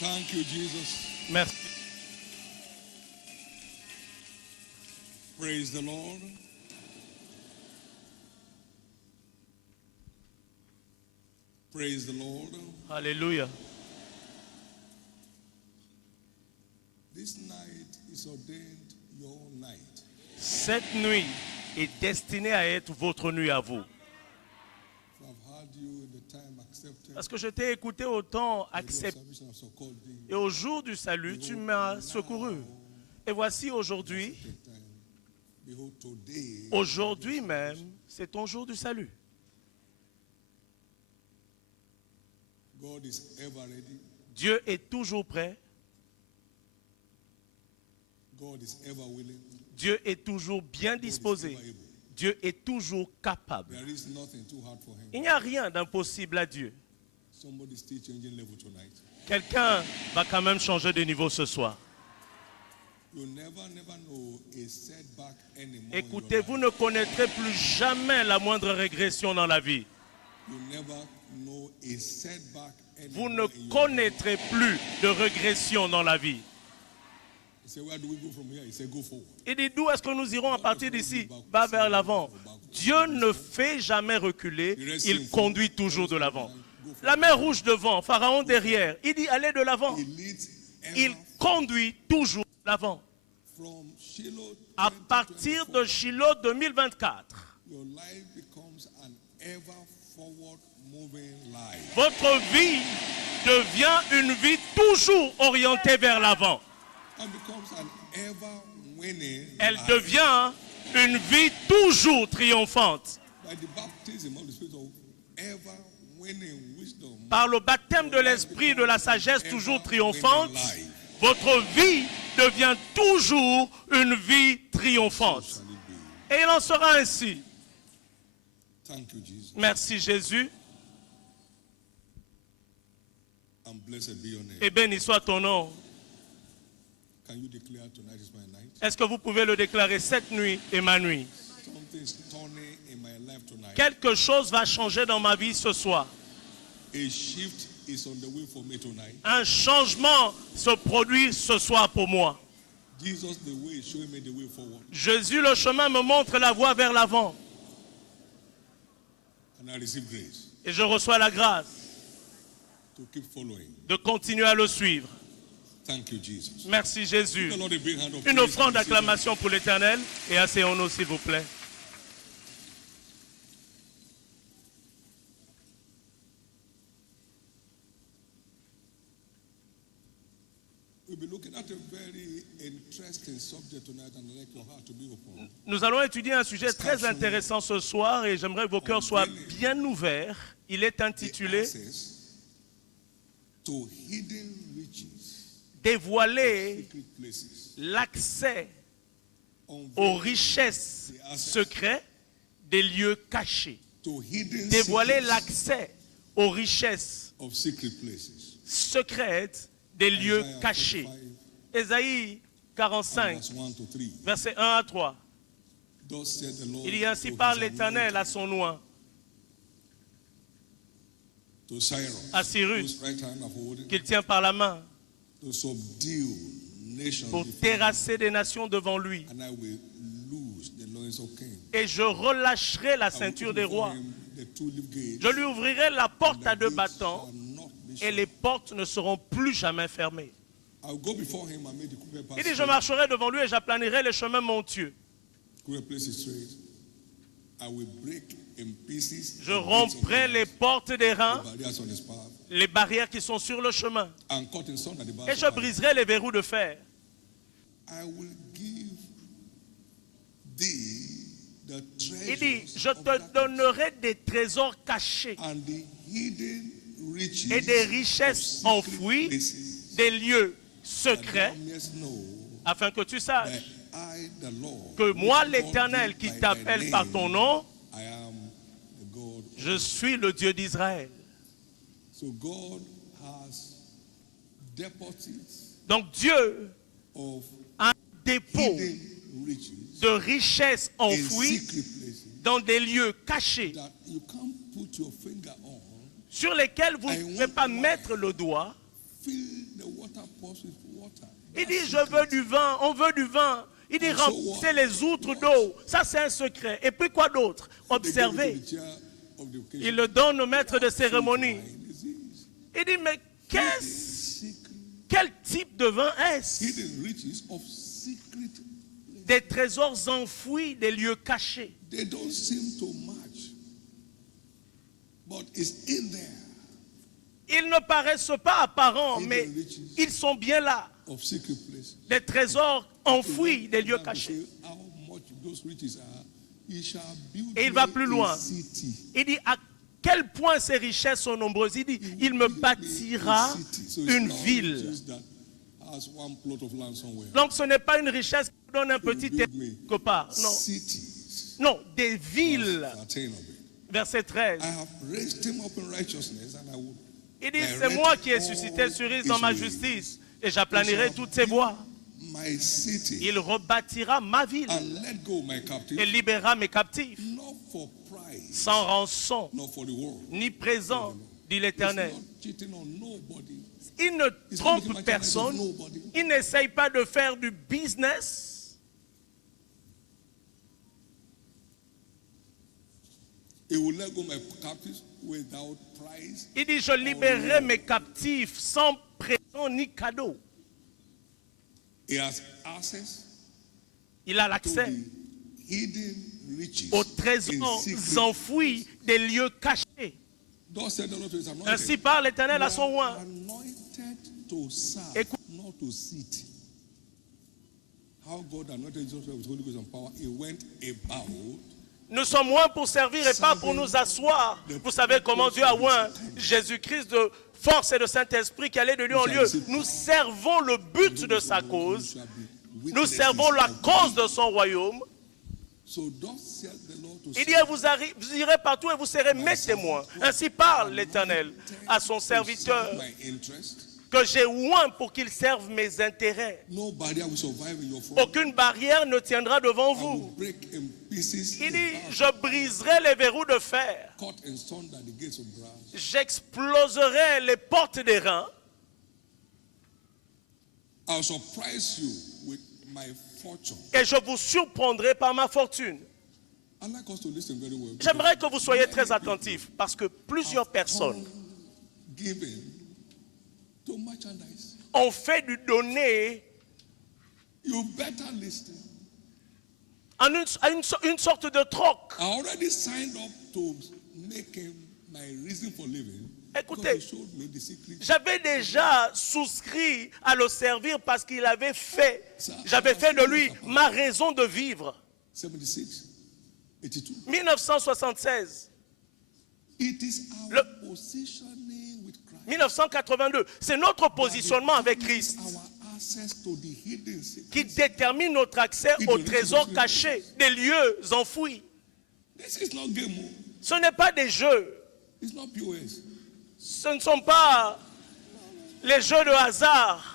Thank you, Jesus. Merci. Praise the Lord. Praise the Lord. Alléluia. This night is ordained your night. Cette nuit est destinée à être votre nuit à vous. For I've heard you in the time accepted. Parce que je t'ai écouté au temps the day of accepté. salvation of so-called day. Et au jour du salut, tu m'as secouru. Et voici aujourd'hui, Accepted time. Behold, today, aujourd'hui même, c'est ton jour du salut. God is ever ready. Dieu est toujours prêt. God is ever willing. Dieu est toujours bien God is disposé. ever able. Dieu est toujours capable. There is nothing too hard for him. Il n'y a rien d'impossible à Dieu. Somebody still changing level tonight. Quelqu'un va quand même changer de niveau ce soir. You never know a setback anymore. Écoutez, vous ne connaîtrez plus jamais la moindre régression dans la vie. You never know a setback Vous anymore. ne in your life. connaîtrez plus de régression dans la vie. He said, where do we go from here? He said, go forward. Il dit, d'où est-ce que nous irons à partir d'ici? Va vers l'avant. Dieu ne fait jamais reculer, il conduit toujours de l'avant. La mer rouge devant, Pharaon derrière. Il dit, allez de l'avant. He leads Il ever conduit toujours de l'avant. from Shiloh À partir 2024, de Shiloh 2024, your life becomes an ever forward moving life. votre vie devient une vie toujours orientée vers l'avant. And becomes an ever winning Elle life. devient une vie toujours triomphante. By the baptism of the Spirit of ever winning wisdom. Par le baptême de l'esprit de la sagesse toujours triomphante, votre vie devient toujours une vie triomphante. Shall it be? Et il en sera ainsi. Thank you, Jesus. Merci Jésus, And blessed be your name. et béni soit ton nom. Can you declare tonight is my night? Est-ce que vous pouvez le déclarer, cette nuit est ma nuit? Something's turning in my life tonight. Quelque chose va changer dans ma vie ce soir. A shift is on the way for me tonight. Un changement se produit ce soir pour moi. Jesus, the way, is showing me the way forward. Jésus, le chemin, me montre la voie vers l'avant. And I receive grace Et je reçois la grâce to keep following. de continuer à le suivre. Thank you, Jesus. Merci Jésus. The Lord, a big hand of Une praise offrande and receive d'acclamation pour l'Éternel. Et asseyons-nous s'il vous plaît. We'll be looking at a very interesting subject tonight, and I'd like your heart to be open. Nous allons étudier un sujet très intéressant ce soir et j'aimerais que vos cœurs soient bien ouverts. Il est The intitulé access to hidden riches, Dévoiler secret places, l'accès unveil aux richesses secrètes des lieux cachés. to hidden Dévoiler secrets l'accès aux richesses of secret places. secrètes des lieux Isaiah cachés. 45, Ésaïe 45, verse 1 to 3. versets 1 à 3. Thus said the Lord Il dit ainsi to parle his l'Éternel à anointed, son oint, to Cyrus, à Cyrus, whose right hand of holding, qu'il tient par la main to subdue nations pour before him, terrasser des nations devant lui. and I will loose the loins of kings. Et je relâcherai la I will ceinture open des before rois. him the two-leaf gates, Je lui ouvrirai la porte and à the deux gates battants shall not be et shut. les portes ne seront plus jamais fermées. I will go before him and make the crooked path Il dit, je straight, marcherai devant lui et j'aplanirai les chemins montueux. crooked places straight. I will break in pieces Je the gates of romprai les bronze, portes des the reins, barriers on his path, les barrières qui sont sur le chemin. and cut in sunder the bars Et of je iron. briserai les verrous de fer. I will give thee the Il dit, treasures je of te darkness donnerai des trésors cachés and the hidden riches et des of richesses secret enfouies, places, des lieux that secrets, thou mayest know afin que tu that saches I, the Lord, que moi, which called l'Éternel, thee qui by thy t'appelle par ton name, nom, I am the God. je suis le Dieu d'Israël. So God has deposits Donc Dieu of a un dépôt hidden riches de richesses in enfouies secret places dans des lieux cachés that you can't put your finger on. sur lesquels vous ne pouvez pas mettre le doigt. fill the water pots with water. Il dit, je veux du vin, on veut du vin. Il dit, remplissez les outres d'eau. Ça, c'est un secret. Et puis quoi d'autre? Observez. Il le donne au maître de cérémonie. Il dit, mais quel type de vin est-ce? Des trésors enfouis, des lieux cachés. They don't seem to match, but it's in there. Ils ne paraissent pas apparents, mais ils sont bien là. Of secret places. Des trésors enfouis, des lieux cachés. How much those riches are, he shall build Et il va me plus a loin. city. Il dit, à quel point ces richesses sont nombreuses. Il dit, il me bâtira une ville. Has one plot of land somewhere. Donc ce n'est pas une richesse qui donne un petit terrain quelque part. Non. Cities Non, des villes. attainable. Verset 13. I have raised him up in righteousness, and I will. Il dit, c'est moi qui ai suscité Cyrus dans ma justice et j'aplanirai toutes ses voies. My city. Il rebâtira ma ville And let go my captive. et libérera mes captifs. Not for price. Sans rançon, Not for the world. ni présent, dit l'Éternel. He's not cheating on nobody. Il ne trompe personne. Il n'essaye pas de faire du business. He will let go my captives without price. Il dit, je libérerai mes captifs sans présent ni cadeau. He has access Il a to l'accès the hidden riches aux in trésors secret. enfouis des lieux cachés. Thus said the Lord to his anointed. Ainsi parle l'Éternel à son You are oint. anointed to serve, Écoute. not to sit. How God anointed Jesus with Holy Ghost and power. He went about. Nous sommes oints pour servir et pas pour nous asseoir. Vous savez comment Dieu a oint Jésus-Christ de force et de Saint-Esprit qui allait de lieu en lieu. Nous servons le but de sa cause. Nous servons la cause de son royaume. So thus said the Lord to Il dit, vous irez partout et vous serez mes témoins. Ainsi parle l'Éternel à son serviteur my interest. que j'ai oint pour qu'il serve mes intérêts. No barrier will survive in your front. Aucune barrière ne tiendra devant I will vous. break in pieces. Il the dit, bars, je briserai les verrous de fer. cut and sunder the gates of brass. J'exploserai les portes des reins. I'll surprise you with my fortune. Et je vous surprendrai par ma fortune. I'd like us to listen very well. J'aimerais que vous soyez très attentifs parce que plusieurs personnes Giving to merchandise. ont fait du donner You better listen. en une sorte de troc. I already signed up to make him my reason for living. Écoutez, Because he showed me the secret. j'avais déjà souscrit à le servir parce qu'il avait fait, j'avais fait de lui ma raison de vivre. 76, 82. 1976, It is our Le- positioning with Christ. 1982, c'est notre positionnement avec Christ Our access to the hidden secret. qui détermine notre accès aux trésors cachés, des lieux enfouis. This is not game. Ce n'est pas des jeux, It's not POS. ce ne sont pas les jeux de hasard.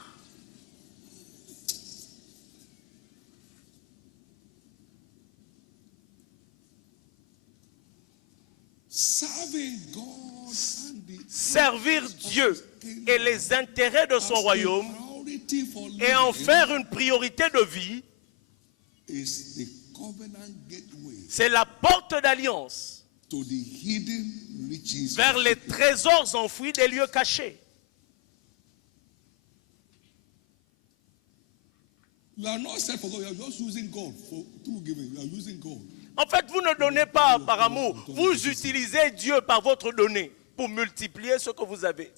Serving God and the Servir Dieu et les intérêts de son royaume priority for et en living faire une priorité de vie, is the covenant gateway c'est la porte d'alliance to the hidden riches. vers les trésors enfouis des lieux cachés. You are not set for God. You are just using God for through giving. You are using God. En fait, vous ne donnez pas par amour, vous utilisez Dieu par votre donnée pour multiplier ce que vous avez.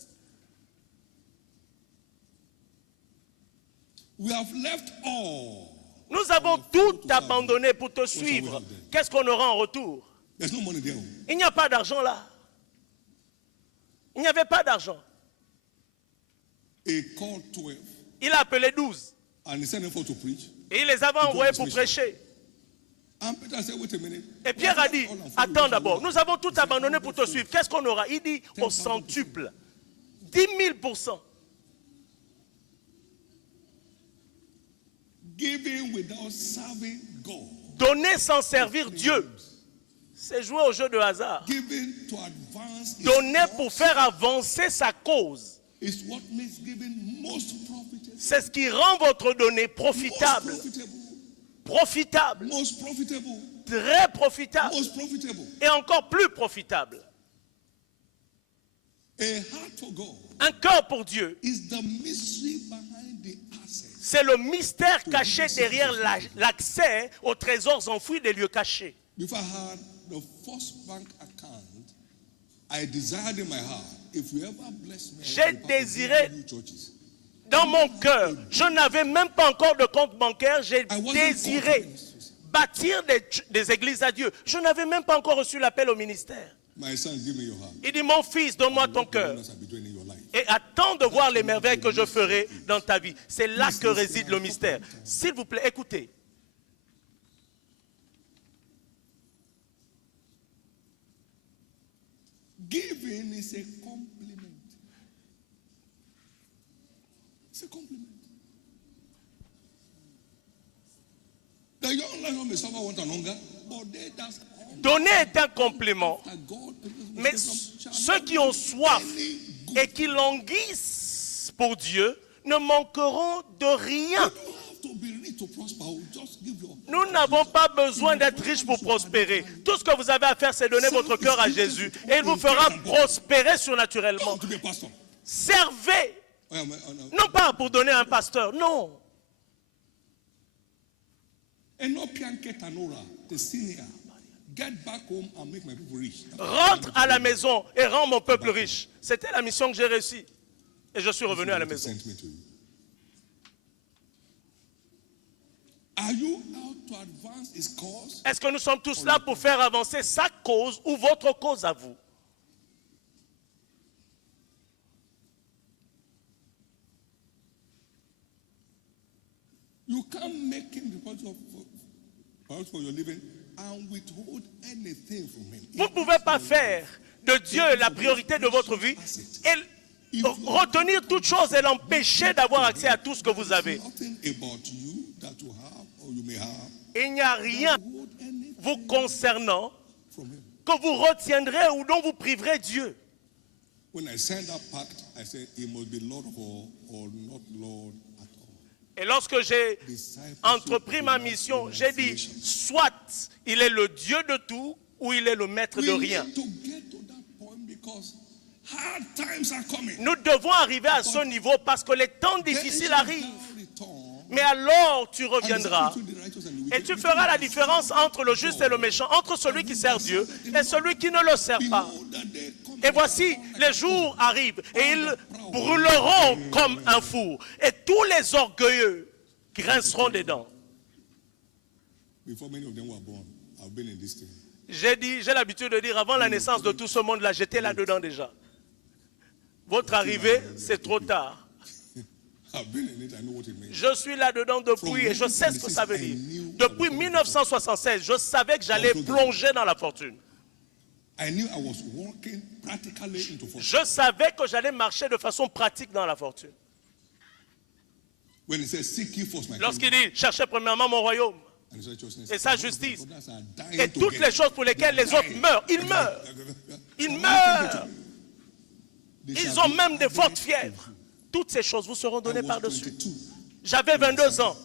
We have left all. Nous avons tout abandonné pour te suivre. Qu'est-ce qu'on aura en retour? There's no money there. Il n'y a pas d'argent là. Il n'y avait pas d'argent. He called 12 Il a appelé 12 and he sent them forth to preach. et il les avait envoyés pour prêcher. And Peter said, wait a minute. Et Pierre a dit, attends d'abord, nous avons tout abandonné pour te suivre. Qu'est-ce qu'on aura? Il dit au centuple, 10 000%. Giving without serving God. Donner sans servir Dieu, c'est jouer au jeu de hasard. Giving to advance his Donner cause pour faire avancer sa cause. is what makes giving most profitable. C'est ce qui rend votre donnée profitable. Profitable. Most profitable. Très profitable. Most profitable. Et encore plus profitable. A heart for God Un cœur pour Dieu. is the mystery behind the access. C'est le mystère caché derrière l'accès aux trésors enfouis des lieux cachés. Before I had the first bank account, I desired in my heart, if you ever bless me, J'ai désiré dans mon cœur, je n'avais même pas encore de compte bancaire, j'ai désiré bâtir des églises à Dieu. Je n'avais même pas encore reçu l'appel au ministère. My son, give me your heart. Il dit, mon fils, donne-moi ton cœur. Et attends de voir les merveilles que je ferai dans ta vie. C'est là que réside le mystère. S'il vous plaît, écoutez. Giving is a compliment. It's a compliment. The young lion may suffer want and hunger, but they that Donner est un complément. Mais ceux qui ont soif et qui languissent pour Dieu ne manqueront de rien. Nous n'avons pas besoin d'être riches pour prospérer. Tout ce que vous avez à faire, c'est donner votre cœur à Jésus. Et il vous fera prospérer surnaturellement. Servez. Non pas pour donner à un pasteur, non. Rentre à la maison et rends mon peuple riche. C'était la mission que j'ai réussi. Et je suis revenu à la maison. Est-ce que nous sommes tous là pour faire avancer sa cause ou votre cause à vous? You can't make him the priority for your living and withhold anything from him. Vous ne pouvez pas faire de Dieu la priorité de votre vie et retenir toute chose et l'empêcher d'avoir accès à tout ce que vous avez. Il n'y a rien vous concernant que vous retiendrez ou dont vous priverez Dieu. When I signed that pact, I said he must be Lord of all or not Lord at all. Et lorsque j'ai entrepris ma mission, j'ai dit, soit il est le Dieu de tout ou il est le maître de rien. Nous devons arriver à ce niveau parce que les temps difficiles arrivent. Mais alors tu reviendras et tu feras la différence entre le juste et le méchant, entre celui qui sert Dieu et celui qui ne le sert pas. Et voici, les jours arrivent et ils brûleront comme un four. Et tous les orgueilleux grinceront des dents. J'ai l'habitude de dire, avant la naissance de tout ce monde-là, j'étais là-dedans déjà. Votre arrivée, c'est trop tard. Je suis là-dedans depuis et je sais ce que ça veut dire. Depuis 1976, je savais que j'allais plonger dans la fortune. Je savais que j'allais marcher de façon pratique dans la fortune. Lorsqu'il dit, cherchez premièrement mon royaume et sa justice, et toutes les choses pour lesquelles les autres meurent, ils meurent. Ils meurent. Ils ont même des fortes fièvres. Toutes ces choses vous seront données par-dessus. J'avais 22 ans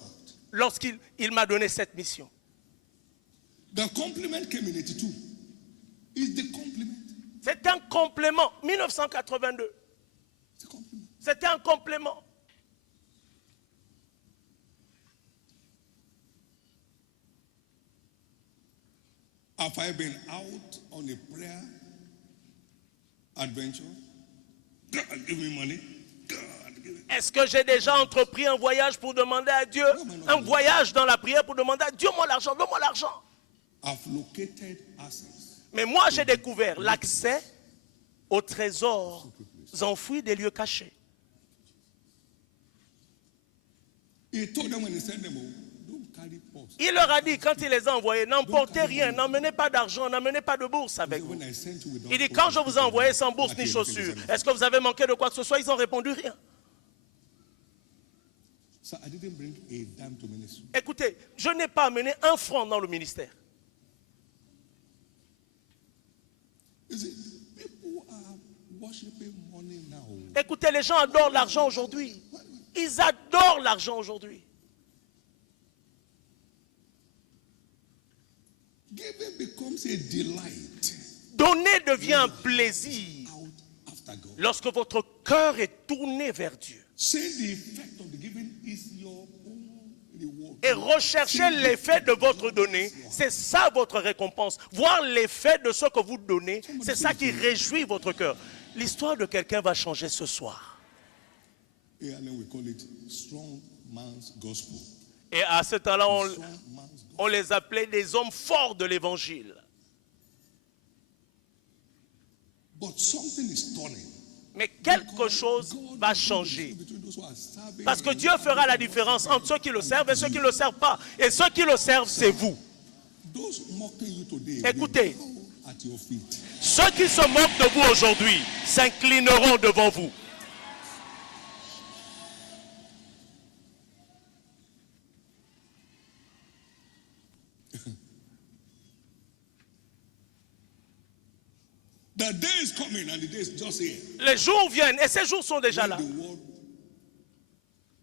lorsqu'il m'a donné cette mission. C'est un complément. 1982. C'était un complément. Have I been out on a prayer adventure? God, give me money. Est-ce que j'ai déjà entrepris un voyage pour demander à Dieu, un voyage dans la prière pour demander à Dieu, moi l'argent, donne-moi l'argent. Mais moi j'ai découvert l'accès aux trésors enfouis des lieux cachés. Il leur a dit, quand il les a envoyés, n'emportez rien, n'emmenez pas d'argent, n'emmenez pas de bourse avec vous. Il dit, quand je vous ai envoyé sans bourse ni chaussures, est-ce que vous avez manqué de quoi que ce soit? Ils n'ont répondu rien. Écoutez, je n'ai pas amené un franc dans le ministère. worshiping money now. Écoutez, les gens adorent l'argent aujourd'hui. Ils adorent l'argent aujourd'hui. Giving becomes a delight Donner devient un plaisir out after God. lorsque votre cœur est tourné vers Dieu. Say the effect of the giving is your own reward. Et rechercher l'effet de votre donner, c'est ça votre récompense. Voir l'effet de ce que vous donnez, c'est ça qui réjouit votre cœur. L'histoire de quelqu'un va changer ce soir. And then we call it strong man's gospel. Et à ce temps-là, Strong man's gospel. on les appelait des hommes forts de l'évangile. But something is turning. Mais quelque chose va changer. Between those who are serving Parce que Dieu fera la différence entre ceux qui le servent et ceux qui ne le servent pas. Et ceux qui le servent, c'est vous. those mocking you today. Écoutez. They bow at your feet. Ceux qui se moquent de vous aujourd'hui s'inclineront devant vous. The day is coming and the day is just here. Les jours viennent et ces jours sont déjà When là. the world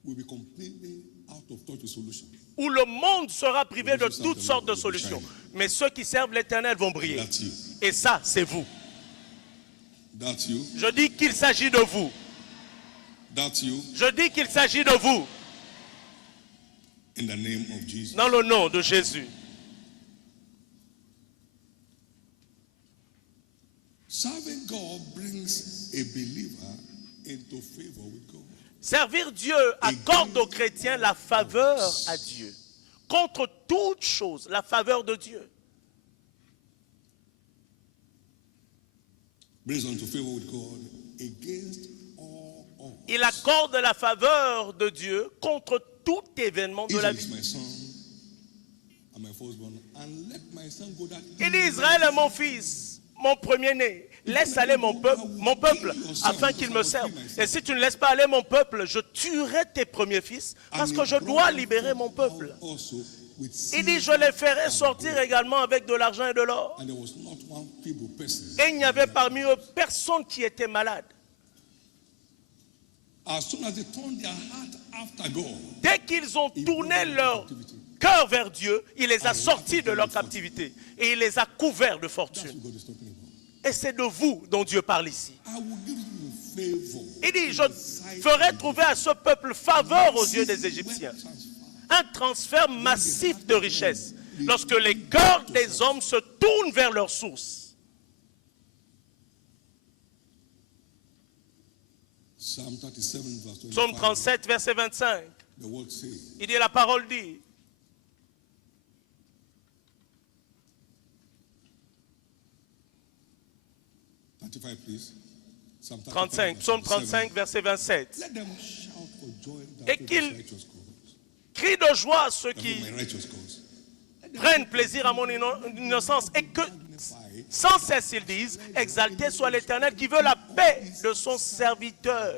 will be completely out of touch with solution. Où le monde sera privé de toutes sortes de solutions. Mais ceux qui servent l'Éternel vont briller. That's you. Et ça, c'est vous. That's you. Je dis qu'il s'agit de vous. That's you. Je dis qu'il s'agit de vous. In the name of Jesus. Dans le nom de Jésus. Serving God brings a believer into favor with God. Servir Dieu accorde aux chrétiens la faveur à Dieu. Contre toute chose, la faveur de Dieu. Brings unto favor with God against all odds. Il accorde la faveur de Dieu contre tout événement de la Israel is vie. my son and my firstborn, and let my son go that Il dit, Israël est mon fils, mon premier-né. Laisse aller mon peuple afin qu'il me serve. Et si tu ne laisses pas aller mon peuple, je tuerai tes premiers fils parce que je dois libérer mon peuple. also with Il dit, je les ferai sortir également avec de l'argent et de l'or. and there was not one feeble person. Et il n'y avait parmi eux personne qui était malade. As soon as they turned their heart after God, Dès qu'ils ont tourné leur cœur vers Dieu, il les a sortis de leur captivité et il les a couverts de that's fortune. what God is talking about. Et c'est de vous dont Dieu parle ici. I will give you favor. Il dit, je ferai trouver à ce peuple faveur aux yeux des Égyptiens. Un transfert massif de richesses lorsque les cœurs des hommes se tournent vers leur source. Psalm 37 verse 25. Psaume 37, verset 25. The word says, Il dit, la parole dit, 35 please. Psalm 35, Psaume 35, verset 27. Let them shout for joy Et that qu'ils favors righteous cause. Crie de joie à ceux That qui favor my righteous cause. prennent plaisir à mon innocence et que sans cesse ils disent, exalté soit l'Éternel qui veut la paix de son serviteur.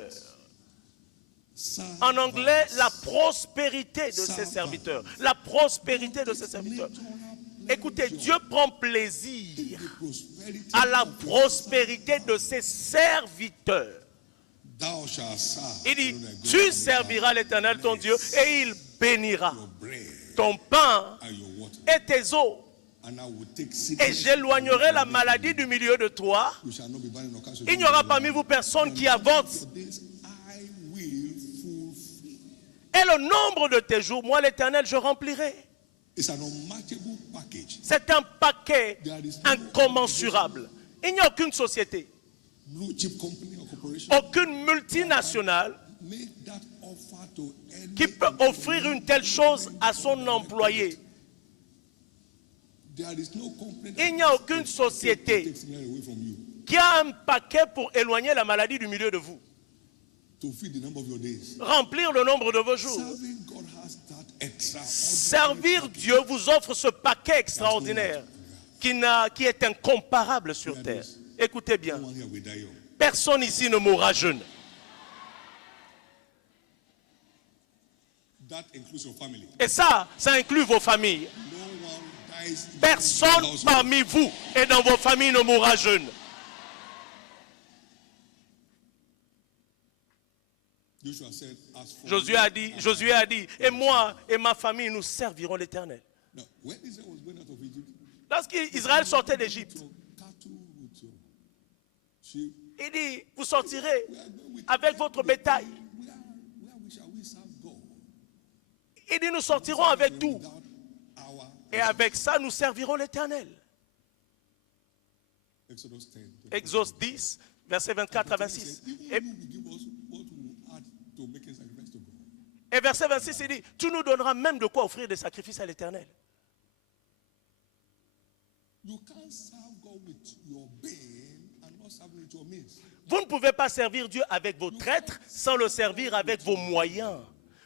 En anglais, la prospérité de ses serviteurs. La prospérité de ses serviteurs. Écoutez, Dieu prend plaisir à la prospérité de ses serviteurs. Thou shalt serve Il dit, the Lord thy tu God, serviras l'Éternel ton Dieu et il bénira your bread ton pain and your water. et tes eaux. And I will take Et sickness. j'éloignerai la maladie du milieu de toi. You shall not be barren nor cast Il n'y aura parmi vous personne qui avance. This I will fulfill. Et le nombre de tes jours, moi l'Éternel, je remplirai. It's an unmatchable package. C'est un paquet incommensurable. Il n'y a aucune société, Blue chip company or corporation aucune multinationale make that offer to any qui peut offrir une telle chose à son employé. There is no company Il n'y a aucune société takes it away from you qui a un paquet pour éloigner la maladie du milieu de vous. to feed the number of your days. Remplir le nombre de vos jours. Serving God has that extra. Servir Dieu vous offre ce paquet extraordinaire qui est incomparable sur terre. Écoutez bien, No one here will die young. personne ici ne mourra jeune. That includes your family. Et ça inclut vos familles. No one dies. in Personne your household. parmi vous et dans vos familles ne mourra jeune. Joshua said, as for Josué a dit, et moi et ma famille, nous servirons l'Éternel. Now, when Israel was going out of Egypt, Lorsqu'Israël sortait d'Égypte, with your cattle, with your sheep, il dit, vous sortirez we are going with avec votre bétail. where shall we serve God? Il dit, nous sortirons avec tout. Without our Et avec ça, nous servirons l'Éternel. Exodus 10. Exode 10, versets 24 à 26. Even you will give us what we will add to make a sacrifice to God. Et verset 26, il dit, tu nous donneras même de quoi offrir des sacrifices à l'Éternel. You can't serve God with your being and not serve with your means. Vous ne pouvez pas servir Dieu avec votre être sans le servir avec vos moyens.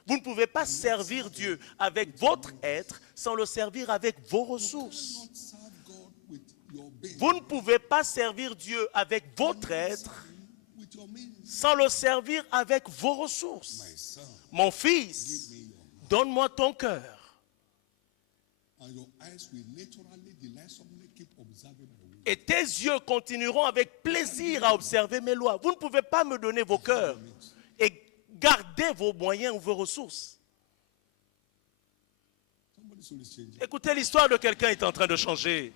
Vous ne pouvez pas servir Dieu avec votre être sans le servir avec vos ressources. Not serve God with your being. Vous ne pouvez pas servir Dieu avec votre être With your means. sans le servir avec vos ressources. My son, Mon fils, give me your heart. donne-moi ton cœur. And your eyes will naturally, delightsomely keep observing my will. Et tes yeux continueront avec plaisir à observer mes lois. Vous ne pouvez pas me donner vos cœurs et garder vos moyens ou vos ressources. Somebody's soul is changing. Écoutez, l'histoire de quelqu'un est en train de changer.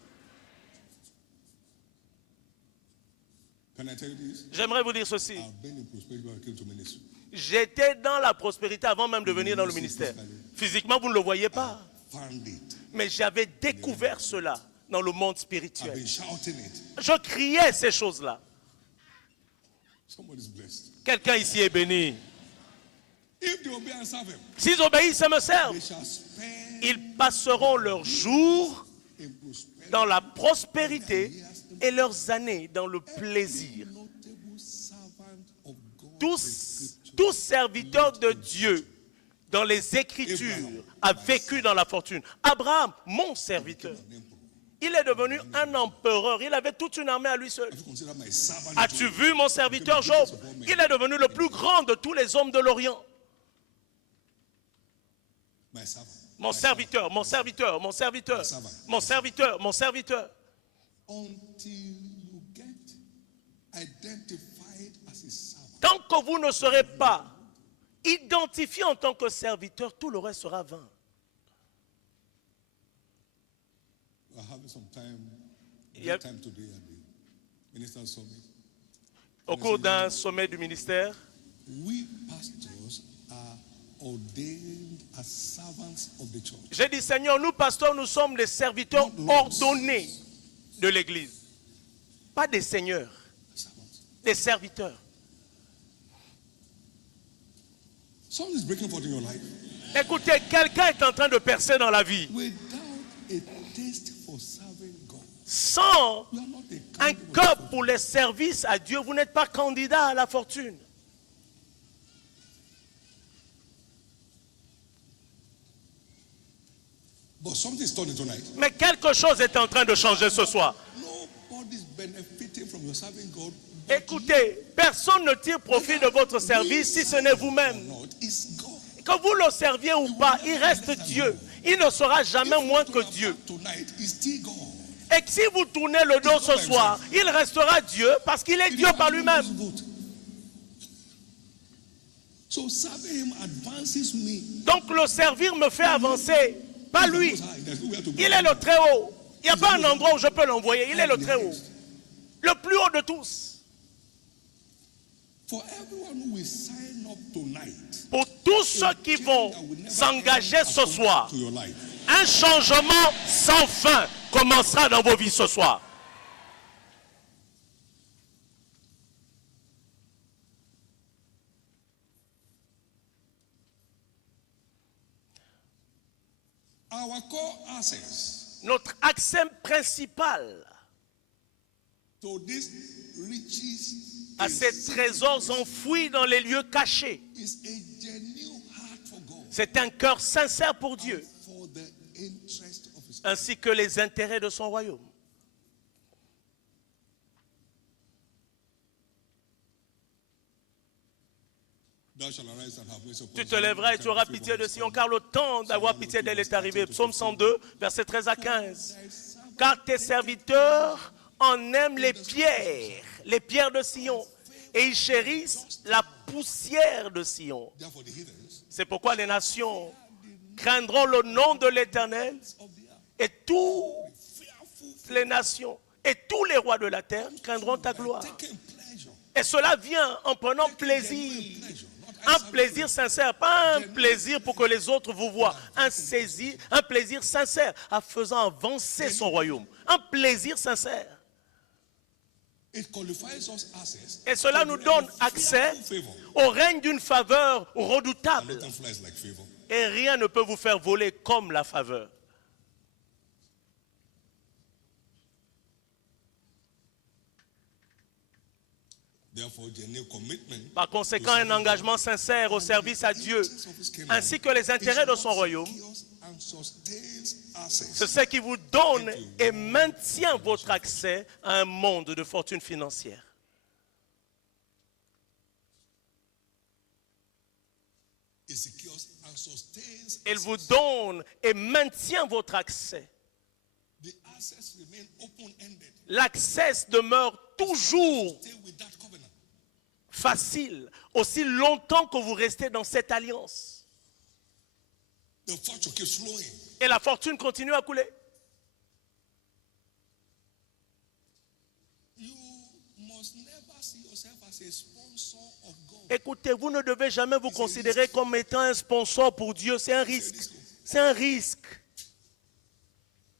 Can I tell you this? J'aimerais vous dire ceci. I've been in prosperity when I came to ministry. J'étais dans la prospérité avant même de venir dans le ministère. Physiquement, vous ne le voyez pas. Found it. Mais j'avais découvert cela dans le monde I've spirituel. been shouting it. Je criais ces choses-là. Somebody's blessed. Quelqu'un ici est béni. If they obey and serve him, S'ils obéissent et me they servent, shall spend ils passeront leurs jours in prosperity. dans la prospérité et leurs années dans le plaisir. Notable servant of God. Tous serviteurs de Dieu dans les Écritures a vécu dans la fortune. Abraham, mon serviteur, il est devenu un empereur. Il avait toute une armée à lui seul. If you consider my servant, As-tu vu mon serviteur Job? Il est devenu le plus grand de tous les hommes de l'Orient. my servant. Mon serviteur, mon serviteur, mon serviteur, mon serviteur, mon serviteur. Until you get identified as a servant. Tant que vous ne serez pas identifié en tant que serviteur, tout le reste sera vain. We're having some time, Yep. time today at the Minister Summit. Au cours d'un sommet du ministère, We pastors are ordained as servants of the church. j'ai dit, Seigneur, nous pasteurs, nous sommes les serviteurs ordonnés de l'Église. Pas des seigneurs, Servants. des serviteurs. Something is breaking forth in your life. Écoutez, quelqu'un est en train de percer dans la vie. Without a taste for serving God, Sans you are not un a cœur pour les services à Dieu, vous n'êtes pas candidat à la fortune. But something is turning tonight. Mais quelque chose est en train de changer ce soir. Nobody's benefiting from your serving God. Écoutez, personne ne tire profit de votre service si ce n'est vous-même. Not is God. Que vous le serviez ou pas, il reste Dieu. Il ne sera jamais moins que Dieu. Tonight is still God. Et si vous tournez le dos ce soir, il restera Dieu parce qu'il est Dieu par lui-même. So serving him advances me. Donc le servir me fait avancer, pas lui. Il est le très haut. Il n'y a pas un endroit où je peux l'envoyer. Il est le très haut. Le plus haut de tous. For everyone who will sign up tonight Pour tous ceux qui vont s'engager ce soir, to your life. un changement sans fin commencera dans vos vies ce soir. Our core access Notre accès principal to these riches à ces trésors enfouis dans les lieux cachés, is a genuine heart for God, c'est un cœur sincère pour Dieu, for the interest of his. ainsi que les intérêts de son royaume. Thou shalt arise and have mercy upon Tu te Zion, lèveras et and tu auras have pitié de favor Sion, on car le temps d'avoir pitié d'elle est arrivé. Psaume 102, versets 13 à 15. Car tes serviteurs en aiment les pierres de Sion, et ils chérissent la poussière de Sion. Therefore, the heathens C'est pourquoi les nations craindront le nom de l'Éternel, of the earth, et toutes fearful, les nations et tous les rois de la terre craindront ta gloire. taking pleasure. Et cela vient en prenant plaisir. Un plaisir sincère, pas un plaisir pour que les autres vous voient. Un plaisir sincère en faisant avancer son royaume. Un plaisir sincère. It qualifies us access. Et cela nous donne accès Favor. au règne d'une faveur redoutable. Nothing flies like favor. Et rien ne peut vous faire voler comme la faveur. Therefore, genuine commitment, Par conséquent, un engagement sincère au service à Dieu, ainsi que les intérêts de son royaume, and sustains access. c'est ce qui vous donne et maintient votre accès à un monde de fortune financière. It secures and sustains. Il vous donne et maintient votre accès. The access remain open-ended. L'accès demeure toujours Stay with that covenant. facile, aussi longtemps que vous restez dans cette alliance. The fortune keeps flowing. Et la fortune continue à couler. You must never see yourself as a sponsor of God. Écoutez, vous ne devez jamais vous considérer comme étant un sponsor pour Dieu. C'est un risque. C'est un risque.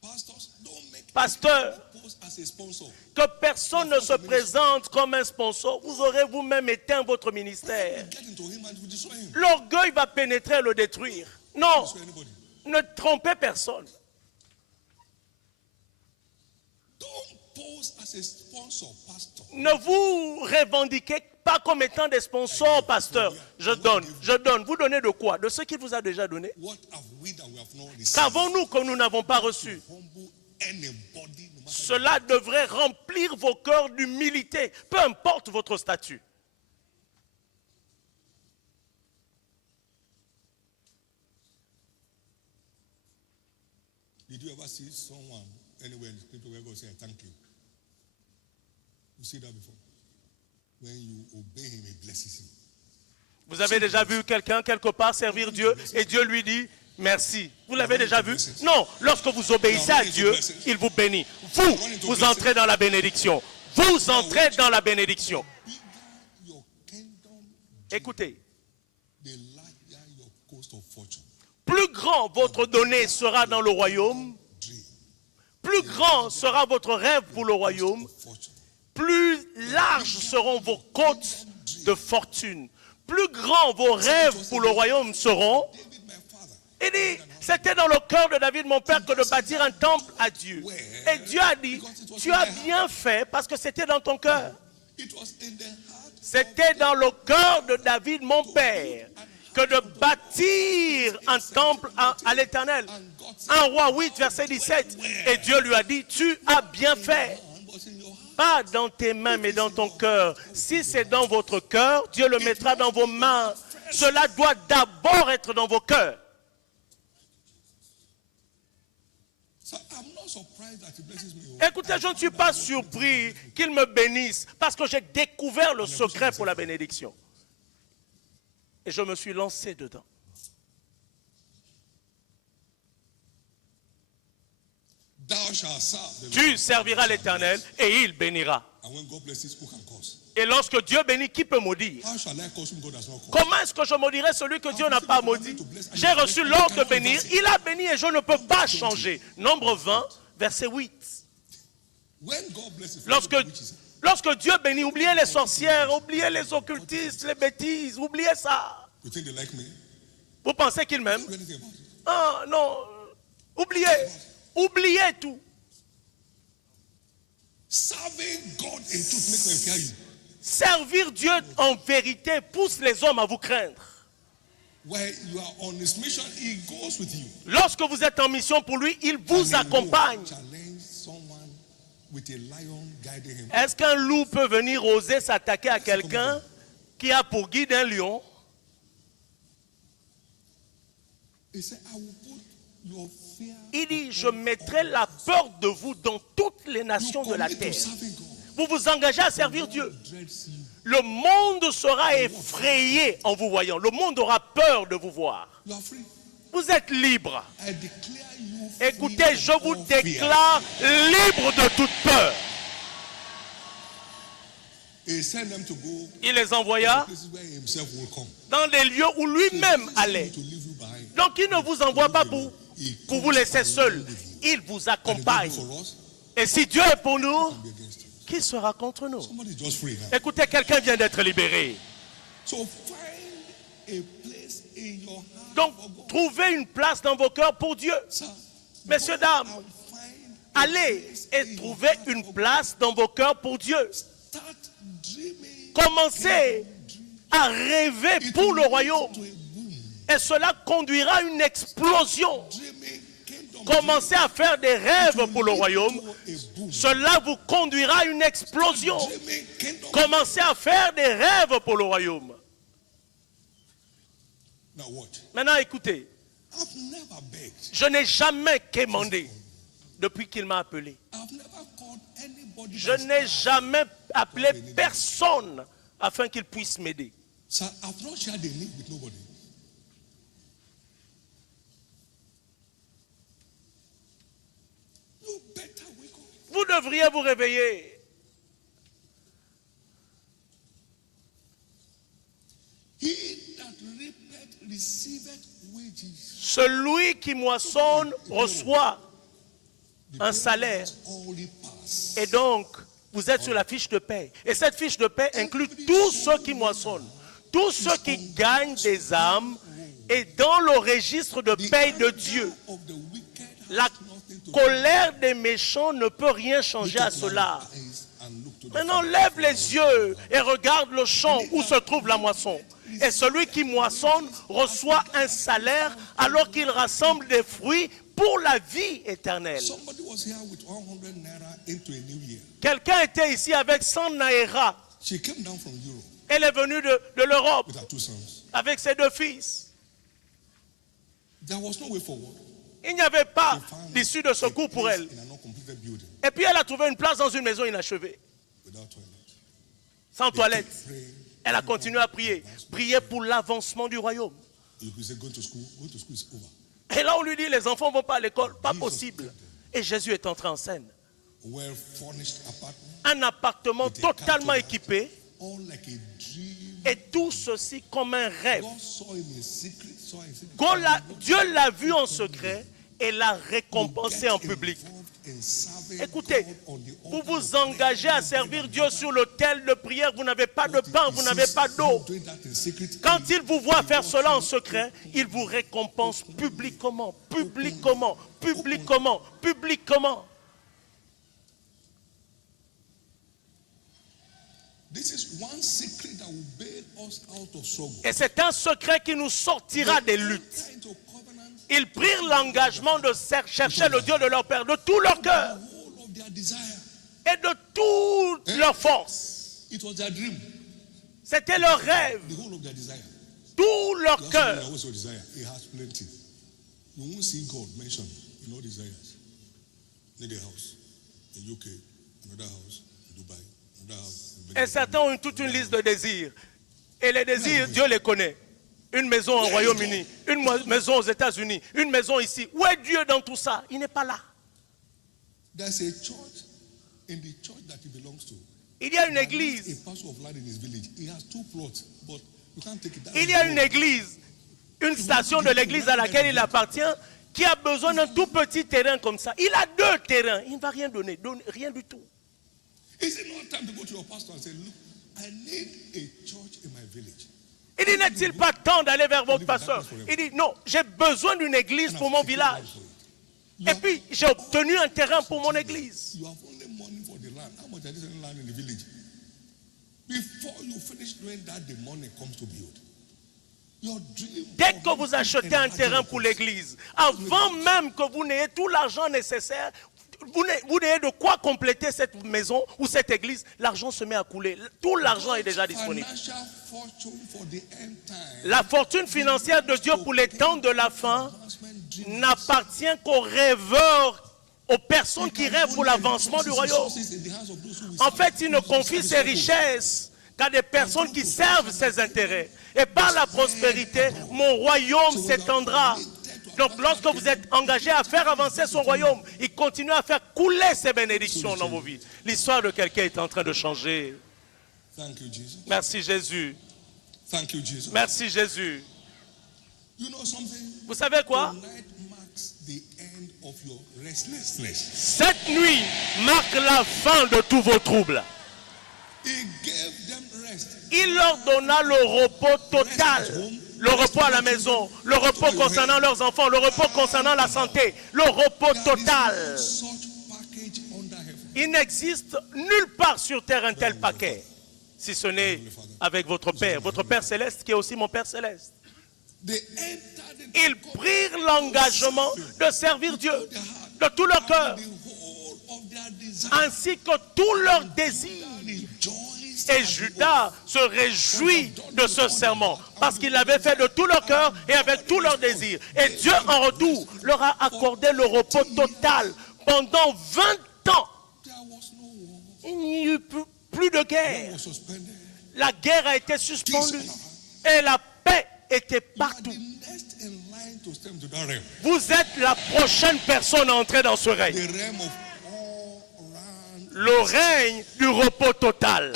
Pastors, don't make Pasteur, pose as a sponsor. que personne ne se présente comme un sponsor. Vous aurez vous-même éteint votre ministère. Get into him and you destroy him. L'orgueil va pénétrer et le détruire. Non, Destroy anybody. ne trompez personne. Don't pose as a sponsor, pastor. Ne vous revendiquez pas comme étant des sponsors, pasteur. Je donne. Vous donnez de quoi? De ce qu'il vous a déjà donné. What have we that we have not received? Qu'avons-nous que nous n'avons pas reçu? Humble anybody, no matter Cela devrait remplir vos cœurs d'humilité, peu importe votre statut. Did you ever see someone anywhere in the scripture where God said, thank you? You see that before? When you obey him, he blesses you. Vous avez déjà vu quelqu'un quelque part servir Dieu et Dieu lui dit merci. Vous l'avez déjà vu? Non, lorsque vous obéissez à Dieu, il vous bénit. Vous entrez dans la bénédiction. Vous entrez dans la bénédiction. Bigger your kingdom, Écoutez, the larger your cost of fortune. plus grand votre donnée sera dans le royaume, Dream, plus grand sera votre rêve pour le royaume, fortune. plus larges seront vos côtes de fortune. Plus grands vos rêves pour le royaume seront. David, my father, Il dit, c'était dans le cœur de David, mon père, que de bâtir un temple à Dieu. Et Dieu a dit, tu as bien fait parce que c'était dans ton cœur. it was in the heart. C'était dans le cœur de David, mon père, que de bâtir un temple à l'Éternel. 1 Roi 8, verset 17. Et Dieu lui a dit, tu as bien fait. But in your heart, Pas dans tes mains, mais dans ton cœur. Si c'est dans votre cœur, Dieu le mettra dans vos mains. Cela doit d'abord être dans vos cœurs. so I'm not surprised that he blesses me. Écoutez, je ne suis pas surpris qu'il me bénisse parce que j'ai découvert le secret pour la bénédiction. Et je me suis lancé dedans. Thou shalt serve the Lord. Tu serviras l'Éternel et il bénira. And when God blesses, who can curse? Et lorsque Dieu bénit, qui peut maudire? How shall I curse whom God has not cursed? Comment est-ce que je maudirai celui que Dieu n'a pas maudit? J'ai reçu l'ordre de bénir, il a béni et je ne peux pas changer. Nombre 20, verset 8. When God blesses, Lorsque Dieu bénit, oubliez les sorcières, oubliez les occultistes, les bêtises, oubliez ça. you think they like me? Vous pensez qu'ils m'aiment? Do anything about it. Ah non, oubliez tout. Serving God in truth make men fear you. Servir Dieu en vérité pousse les hommes à vous craindre. Where you are on his mission, he goes with you. Lorsque vous êtes en mission pour lui, il vous And he will accompagne. challenge someone with a lion guiding him. Est-ce qu'un loup peut venir oser s'attaquer à quelqu'un qui a pour guide un lion? He said, I will put your fear. Il dit, je mettrai la peur de vous dans toutes les You nations de la commit to terre. serving God. vous vous engagez à servir Dieu, dreads you. le monde sera effrayé en vous voyant. Le monde aura peur de vous voir. You are free. Vous êtes libre. I declare you free Écoutez, je from vous all fear. déclare libre de toute peur. He sent them to go Il les to envoya places where he himself will come. dans des lieux où lui-même He allait. to leave you behind. Donc il ne vous envoie pas pour vous laisser seul. Il vous And he did accompagne. it for us, Et si Dieu est pour nous, be against us. qui sera contre nous? Somebody is just free now. Écoutez, quelqu'un vient d'être libéré. So find a place in your heart Donc, for God. trouvez une place dans vos cœurs pour Dieu. Sir, Messieurs, go dames, and find a allez place et in your trouvez heart une for God. place dans vos cœurs pour Dieu. Start dreaming. Commencez à rêver pour le royaume. To a boom. Et cela conduira à une explosion. Dreaming kingdom. Commencez à faire des rêves pour le royaume. To a boom. Cela vous conduira à une explosion. Dreaming kingdom. Commencez à faire des rêves pour le royaume. Now watch. Maintenant, écoutez. I've never begged. Je n'ai jamais quémandé depuis qu'il m'a appelé. I've never called anybody. Je n'ai jamais appelé personne afin qu'il puisse m'aider. Sir, I've not shared a need with nobody. You better wake up. Vous devriez vous réveiller. He that reapeth receiveth wages. Celui qui moissonne reçoit un salaire. All he pass. Et donc, vous êtes sur la fiche de paie. Et cette fiche de paie inclut tous ceux qui moissonnent, tous ceux qui gagnent des âmes. Et dans le registre de paie de Dieu, Of the wicked has la nothing to colère des méchants ne peut rien changer à cela. eyes and look to the Maintenant, lève les yeux et regarde le champ où se trouve la moisson. Et celui qui moissonne reçoit un salaire alors qu'il rassemble des fruits pour la vie éternelle. Somebody was here with 100 naira into a new year. Quelqu'un était ici avec 100 naira. She came down from Europe Elle est venue de l'Europe with her two sons. avec ses deux fils. There was no way forward. Il n'y avait pas She found d'issue de secours a pour place elle. in an uncompleted building Et puis elle a trouvé une place dans une maison inachevée, without toilet. sans toilette. Pray. Elle a continué à prier. Prier pour l'avancement du royaume. You say going to school is over. Et là, on lui dit, les enfants ne vont pas à l'école. Pas possible. Et Jésus est entré en scène. Well furnished apartment, Un appartement totalement équipé. all like a dream. Et tout ceci comme un rêve. God saw him in secret, saw him in secret. Dieu l'a vu en secret et l'a récompensé en Get public. involved in serving Écoutez, God on the vous altar. vous engagez à servir Dieu sur l'autel de prière. Vous n'avez pas de pain, vous n'avez pas d'eau. Doing that in secret. Quand il vous voit faire cela en secret, il vous récompense publiquement, publiquement, publiquement, publiquement. This is one secret that will bail us out of struggle. Et c'est un secret qui nous sortira des luttes. Enter into covenant, Ils prirent l'engagement de chercher le Dieu de leur Père de tout leur cœur the whole of their desire. et de toute leur force. It was their dream, C'était leur rêve, the whole of their desire. tout leur That's cœur. what's your desire. He has plenty. You won't see God mentioned in all desires. Need a house in UK, another house in Dubai, another house in Et Benin. certains ont toute une liste de désirs. Et les désirs, Dieu les connaît. Une maison au Royaume-Uni, une maison aux États-Unis, une maison ici. Où est Dieu dans tout ça? Il n'est pas là. There's a church in the church that he belongs to. Il y a une A église. parcel of land in his village. He has 2 plots, but you can't take it. That Il is y a God. une église, une station de l'église à laquelle il appartient, qui a besoin d'un tout petit terrain comme ça. Il a 2 terrains. Il ne va rien donner, rien du tout. Is it not time to go to your pastor and say, look, I need a church in my village. Il dit, n'est-il pas temps d'aller vers votre pasteur? Il dit, non, j'ai besoin d'une église pour mon village. Et puis, j'ai obtenu un terrain pour mon église. You have only money for the land. How much are this land in the village? Before you finish doing that, the money comes to build. Your dream. Dès of que vous achetez un terrain pour l'église, avant même que vous n'ayez tout l'argent nécessaire, vous n'ayez de quoi compléter cette maison ou cette église, l'argent se met à couler. Tout l'argent est déjà disponible. Financial fortune for the end time. La fortune financière de Dieu pour les temps de la fin n'appartient qu'aux rêveurs aux personnes qui rêvent pour l'avancement du royaume. En fait, il ne confie ses richesses qu'à des personnes qui servent ses intérêts. Et par la prospérité, mon royaume s'étendra. Donc, lorsque vous êtes engagé à faire avancer son royaume, il continue à faire couler ses bénédictions dans vos vies. L'histoire de quelqu'un est en train de changer. Merci Jésus. Merci Jésus. Vous savez quoi? Cette nuit marque la fin de tous vos troubles. Il leur donna le repos total. Le repos à la maison, le repos concernant leurs enfants, le repos concernant la santé, le repos total. Il n'existe nulle part sur terre un tel paquet, si ce n'est avec votre Père céleste qui est aussi mon Père céleste. Ils prirent l'engagement de servir Dieu de tout leur cœur, ainsi que tout leur désir. Et Judas se réjouit de ce serment parce qu'il l'avait fait de tout leur cœur et avec tout leur désir. Et Dieu en retour leur a accordé le repos total pendant 20 ans. Il n'y eut plus de guerre. La guerre a été suspendue et la paix était partout. Vous êtes la prochaine personne à entrer dans ce règne. Le règne du repos total.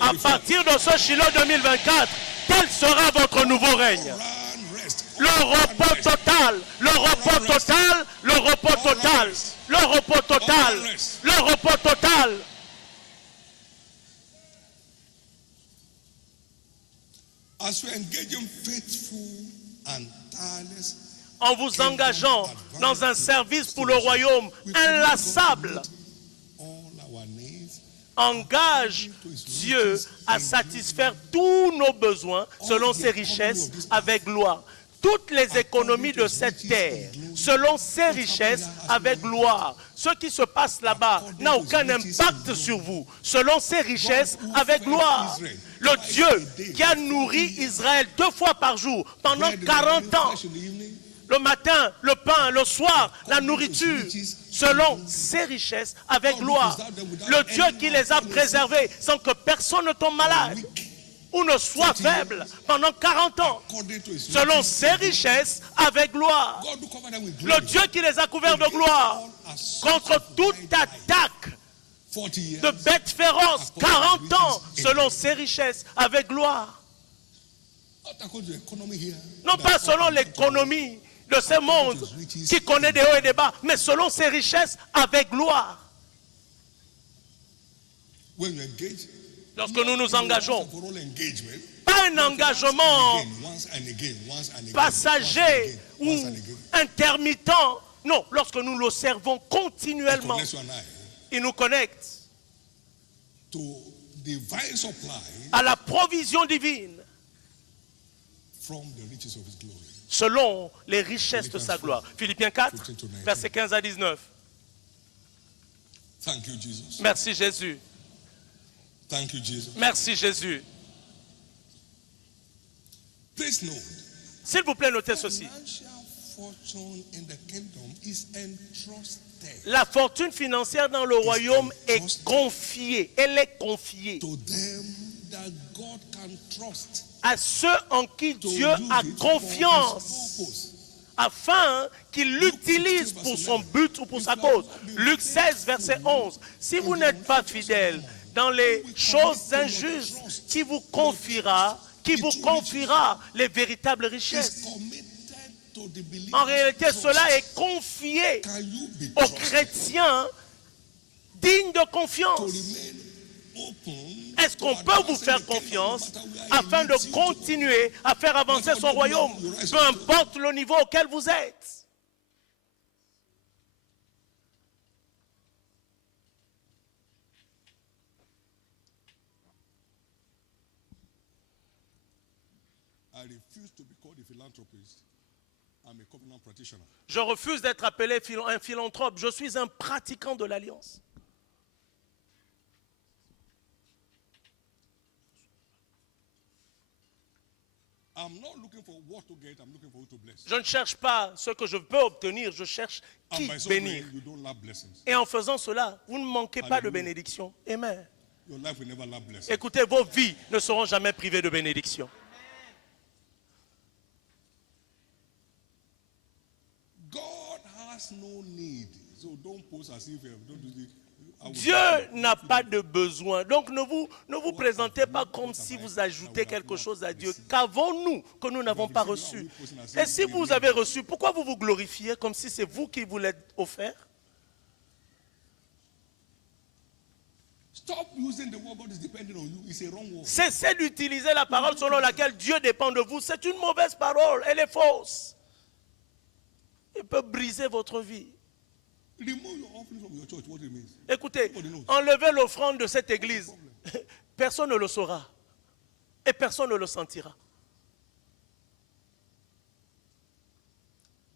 À partir de ce Shiloh 2024, tel sera votre nouveau règne. Le repos total, le repos total, le repos total, le repos total, le repos total. En vous engageant dans un service pour le royaume inlassable, engage Dieu à satisfaire tous nos besoins selon ses richesses avec gloire. Toutes les économies de cette terre, selon ses richesses avec gloire. Ce qui se passe là-bas n'a aucun impact sur vous, selon ses richesses avec gloire. Le Dieu qui a nourri Israël 2 fois par jour pendant 40 ans, le matin, le pain, le soir, la nourriture, selon ses richesses avec gloire. Le Dieu qui les a préservés sans que personne ne tombe malade ou ne soit faible pendant 40 ans, selon ses richesses avec gloire. Le Dieu qui les a couverts de gloire contre toute attaque de bêtes féroces, 40 ans, selon ses richesses avec gloire. Non pas selon l'économie de ce monde qui connaît des hauts et des bas, mais selon ses richesses avec gloire. Lorsque nous nous engageons, pas un engagement passager ou intermittent, non, lorsque nous le servons continuellement, il nous connecte à la provision divine selon les richesses de sa gloire. Philippiens 4, versets 15 à 19. Merci Jésus. Merci Jésus. S'il vous plaît, notez ceci. La fortune financière dans le royaume est confiée. Elle est confiée à ceux en qui Dieu a confiance, afin qu'il l'utilise pour son but ou pour sa cause. Luc 16, verset 11. Si vous n'êtes pas fidèle dans les choses injustes, qui vous confiera les véritables richesses. En réalité, cela est confié aux chrétiens dignes de confiance. Est-ce qu'on peut vous faire confiance afin de continuer à faire avancer son royaume, peu importe le niveau auquel vous êtes? Je refuse d'être appelé un philanthrope. Je suis un pratiquant de l'Alliance. I'm not looking for what to get, I'm looking for who to bless. Je ne cherche pas ce que je peux obtenir, je cherche And qui by so bénir. doing, you don't lack blessings. Et en faisant cela, vous ne manquez pas de Alléluia. bénédiction. Amen. Your life will never lack blessings. Écoutez, vos vies ne seront jamais privées de bénédiction. God has no need. So don't pose as if don't do this. I will- Dieu n'a pas de besoin. Donc ne vous présentez pas comme si vous ajoutez quelque chose à Dieu. Qu'avons-nous que nous n'avons pas reçu? Et si vous avez reçu, pourquoi vous vous glorifiez comme si c'est vous qui vous l'êtes offert? Stop using the word God is depending on you. It's a wrong word. Cessez d'utiliser la parole selon laquelle Dieu dépend de vous. C'est une mauvaise parole. Elle est fausse. Il peut briser votre vie. Remove your offering from your church, what it means. Écoutez, enlevez l'offrande de cette église. Personne ne le saura. Et personne ne le sentira.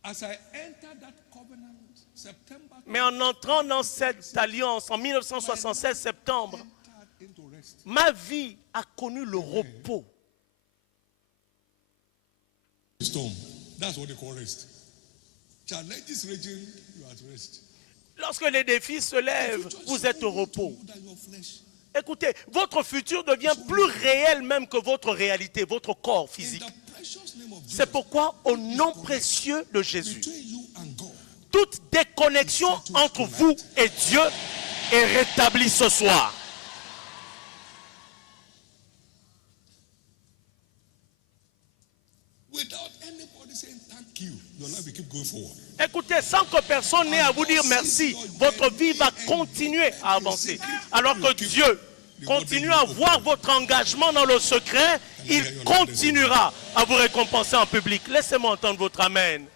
As I entered that covenant, September Mais en entrant dans cette alliance en 1976, septembre, entered into rest. ma vie a connu le repos. Storm. That's what they call rest. Challenges raging, you are at rest. Lorsque les défis se lèvent, vous êtes au repos. More than your flesh. Écoutez, votre futur devient plus réel même que votre réalité, votre corps In physique. the precious name of Jesus, C'est pourquoi, au nom précieux de Jésus, between you and God, toute déconnexion entre vous et Dieu est rétablie ce soir. without anybody saying thank you, your life will keep going forward. Écoutez, sans que personne n'ait à vous dire merci, votre vie va continuer à avancer. Alors que Dieu continue à voir votre engagement dans le secret, il continuera à vous récompenser en public. Laissez-moi entendre votre amen.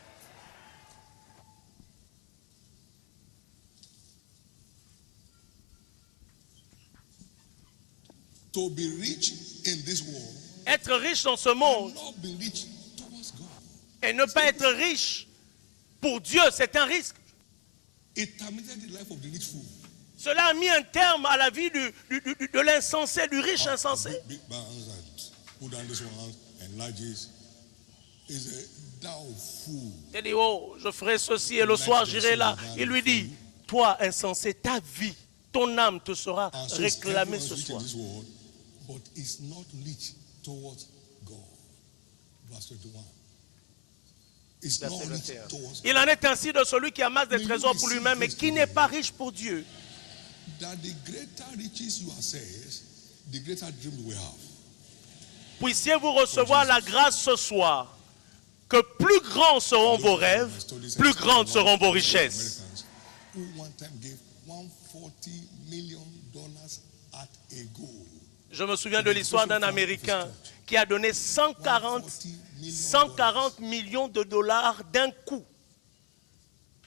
To be rich in this world, Être riche dans ce monde not be rich towards God. et ne pas être riche pour Dieu, c'est un risque. It terminated the life of the rich fool. Cela a mis un terme à la vie de l'insensé, du riche insensé. Big bands and put down this one enlarges. Is a thou fool. Il dit, oh, je ferai ceci et le soir j'irai là. Il lui dit, toi insensé, ta vie, ton âme te sera And so réclamée everyone is ce rich in soir. this world, but is not rich towards God. Verse 21. It's not Verset rich 21. towards God. Il en est ainsi de celui qui amasse des trésors pour lui-même et qui n'est pas riche pour Dieu. That the greater riches you assess, the greater dream you will have. Puissiez-vous recevoir la grâce ce soir, que plus grands seront vos rêves, plus grandes seront vos richesses. Americans who one time gave $140 million at a go. Je me souviens de l'histoire d'un Américain qui a donné 140 millions de dollars d'un coup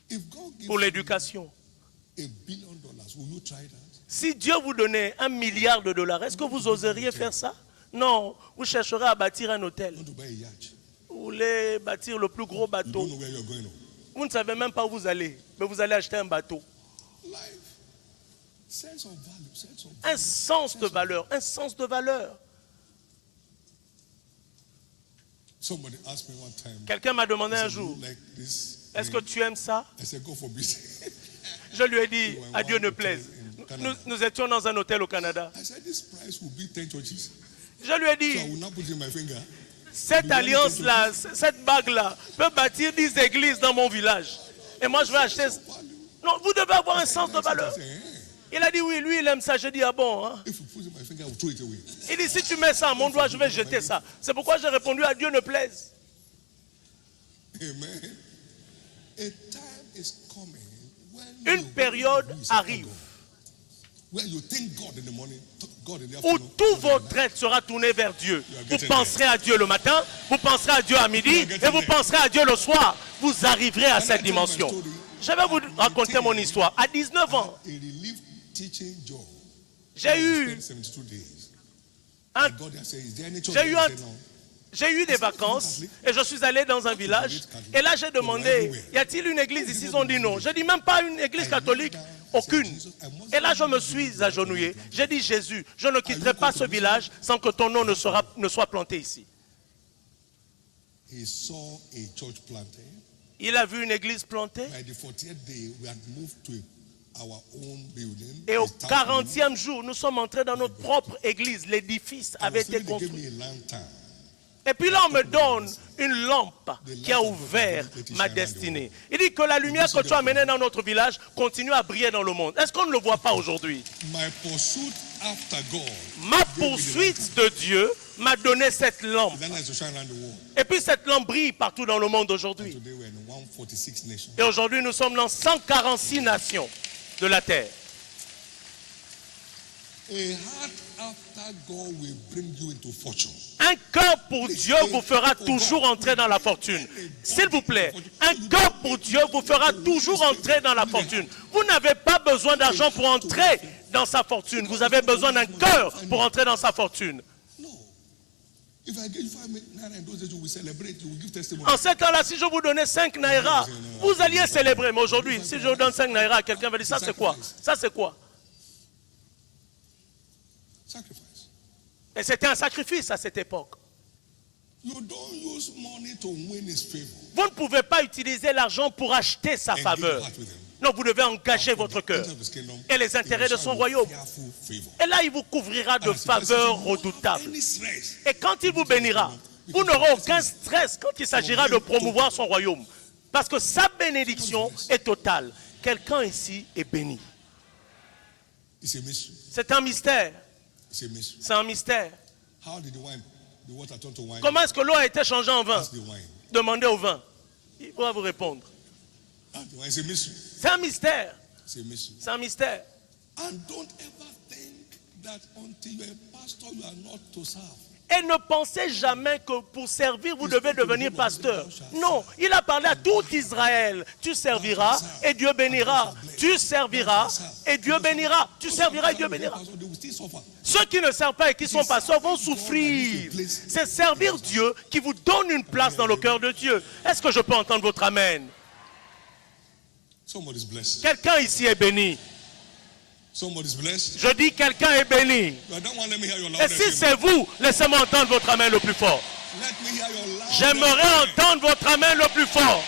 If God gives pour l'éducation. you $1 billion, will you try that? Si Dieu vous donnait 1 milliard de dollars, est-ce que vous oseriez faire ça? Non, vous chercherez à bâtir un hôtel. You want to buy a yacht? Vous voulez bâtir le plus gros You bateau. don't know where you're going. No. Vous ne savez même pas où vous allez, mais vous allez acheter un bateau. Life, sense of value, sense of Un sens de valeur, un sens de valeur. Somebody asked me one time, Quelqu'un m'a demandé un "Do jour, you like this? est-ce que tu aimes ça? I said, go for business. Je lui ai dit, à Dieu ne plaise. Nous étions dans un hôtel au Canada. I said, this price will be 10 churches. Je lui ai So I dit, will not put it in my finger. cette alliance-là, cette bague-là, peut bâtir 10 églises dans mon village. Et moi, je vais acheter... Non, vous devez avoir un sens de valeur. I said, Il a dit oui, lui, il aime ça. Je dis, ah bon, hein? if you put it in my finger, I will throw it away. Il dit, si tu mets ça à mon doigt, je vais jeter ça. C'est pourquoi j'ai répondu, à Dieu ne plaise. Amen. A time is coming when Une période arrive When you think God in the morning, God in the où afternoon. tout votre être sera tourné vers Dieu. Vous penserez à Dieu le matin, vous penserez à Dieu à midi, et vous penserez à Dieu le soir. Vous arriverez à cette dimension. Je vais vous raconter mon histoire. À 19 ans, A relief teaching job. j'ai eu Spent 72 days. un God has said, is there any church J'ai eu that un- said no? J'ai eu des vacances et je suis allé dans un village. Et là, j'ai demandé, y a-t-il une église ici? Ils ont dit non. Je dis même pas une église catholique. Aucune. Et là, je me suis agenouillé. J'ai dit, Jésus, je ne quitterai pas ce village sans que ton nom ne soit planté ici. he saw a church planted. Il a vu une église plantée. By the 40th day, we had moved to our own building. Et au a staff room. 40e jour, nous sommes entrés dans notre propre église. L'édifice I avait was été thinking they gave construit. me a lantern. Et puis là, on me donne une lampe qui a ouvert ma destinée. Il dit que la lumière que tu as amenée dans notre village continue à briller dans le monde. Est-ce qu'on ne le voit pas aujourd'hui? My pursuit after God. Ma poursuite de Dieu m'a donné cette lampe. Then I to shine around the world. Et puis cette lampe brille partout dans le monde aujourd'hui. Today we're in 146 nations. Et aujourd'hui, nous sommes dans 146 nations de la terre. A heart after God will bring you into fortune. Un cœur pour Dieu vous fera toujours entrer dans la fortune. S'il vous plaît, un cœur pour Dieu vous fera toujours entrer dans la fortune. Vous n'avez pas besoin d'argent pour entrer dans sa fortune. Vous avez besoin d'un cœur pour entrer dans sa fortune. No. If I give you 5 naira in those days, you will celebrate, you will give testimony. En ce temps-là, si je vous donnais 5 naira, vous alliez célébrer. Mais aujourd'hui, si je vous donne 5 naira, quelqu'un va dire, ça c'est quoi? Ça c'est quoi? Sacrifice. Et c'était un sacrifice à cette époque. You don't use money to win his favor. Vous ne pouvez pas utiliser l'argent pour acheter sa Engage faveur. your heart with him. Non, vous devez engager votre cœur Enter his kingdom, et les intérêts he de will son shower royaume. fearful favor. Et là, il vous couvrira de And as the person faveurs says, redoutables. any stress, Et quand il vous bénira, vous n'aurez aucun stress quand il s'agira de promouvoir son royaume. Parce que sa bénédiction est totale. Quelqu'un ici est béni. it's a mystery. C'est un mystère. It's a mystery. C'est un mystère. How did the water turn to wine? Comment est-ce que l'eau a été changée en vin? That's the wine. Demandez au vin. Il va vous répondre. That's the wine. It's a mystery. C'est un mystère. It's a mystery. C'est un mystère. And don't ever think that until you're a pastor, you are not to serve. Et ne pensez jamais que pour servir, vous devez devenir pasteur. Non, il a parlé à tout Israël. Tu serviras et Dieu bénira. Tu serviras et Dieu bénira. Tu serviras et Dieu bénira. Pastor, they will still suffer. Ceux qui ne servent pas et qui sont pasteurs vont souffrir. C'est servir Dieu qui vous donne une place dans le cœur de Dieu. Est-ce que je peux entendre votre amen? Somebody's blessed. Quelqu'un ici est béni. Somebody's blessed. Je dis quelqu'un est béni. I don't want let me hear your Et loudest si amen. c'est vous, laissez-moi entendre votre amen le plus fort. Let me hear your loudest J'aimerais amen. entendre votre amen le plus fort.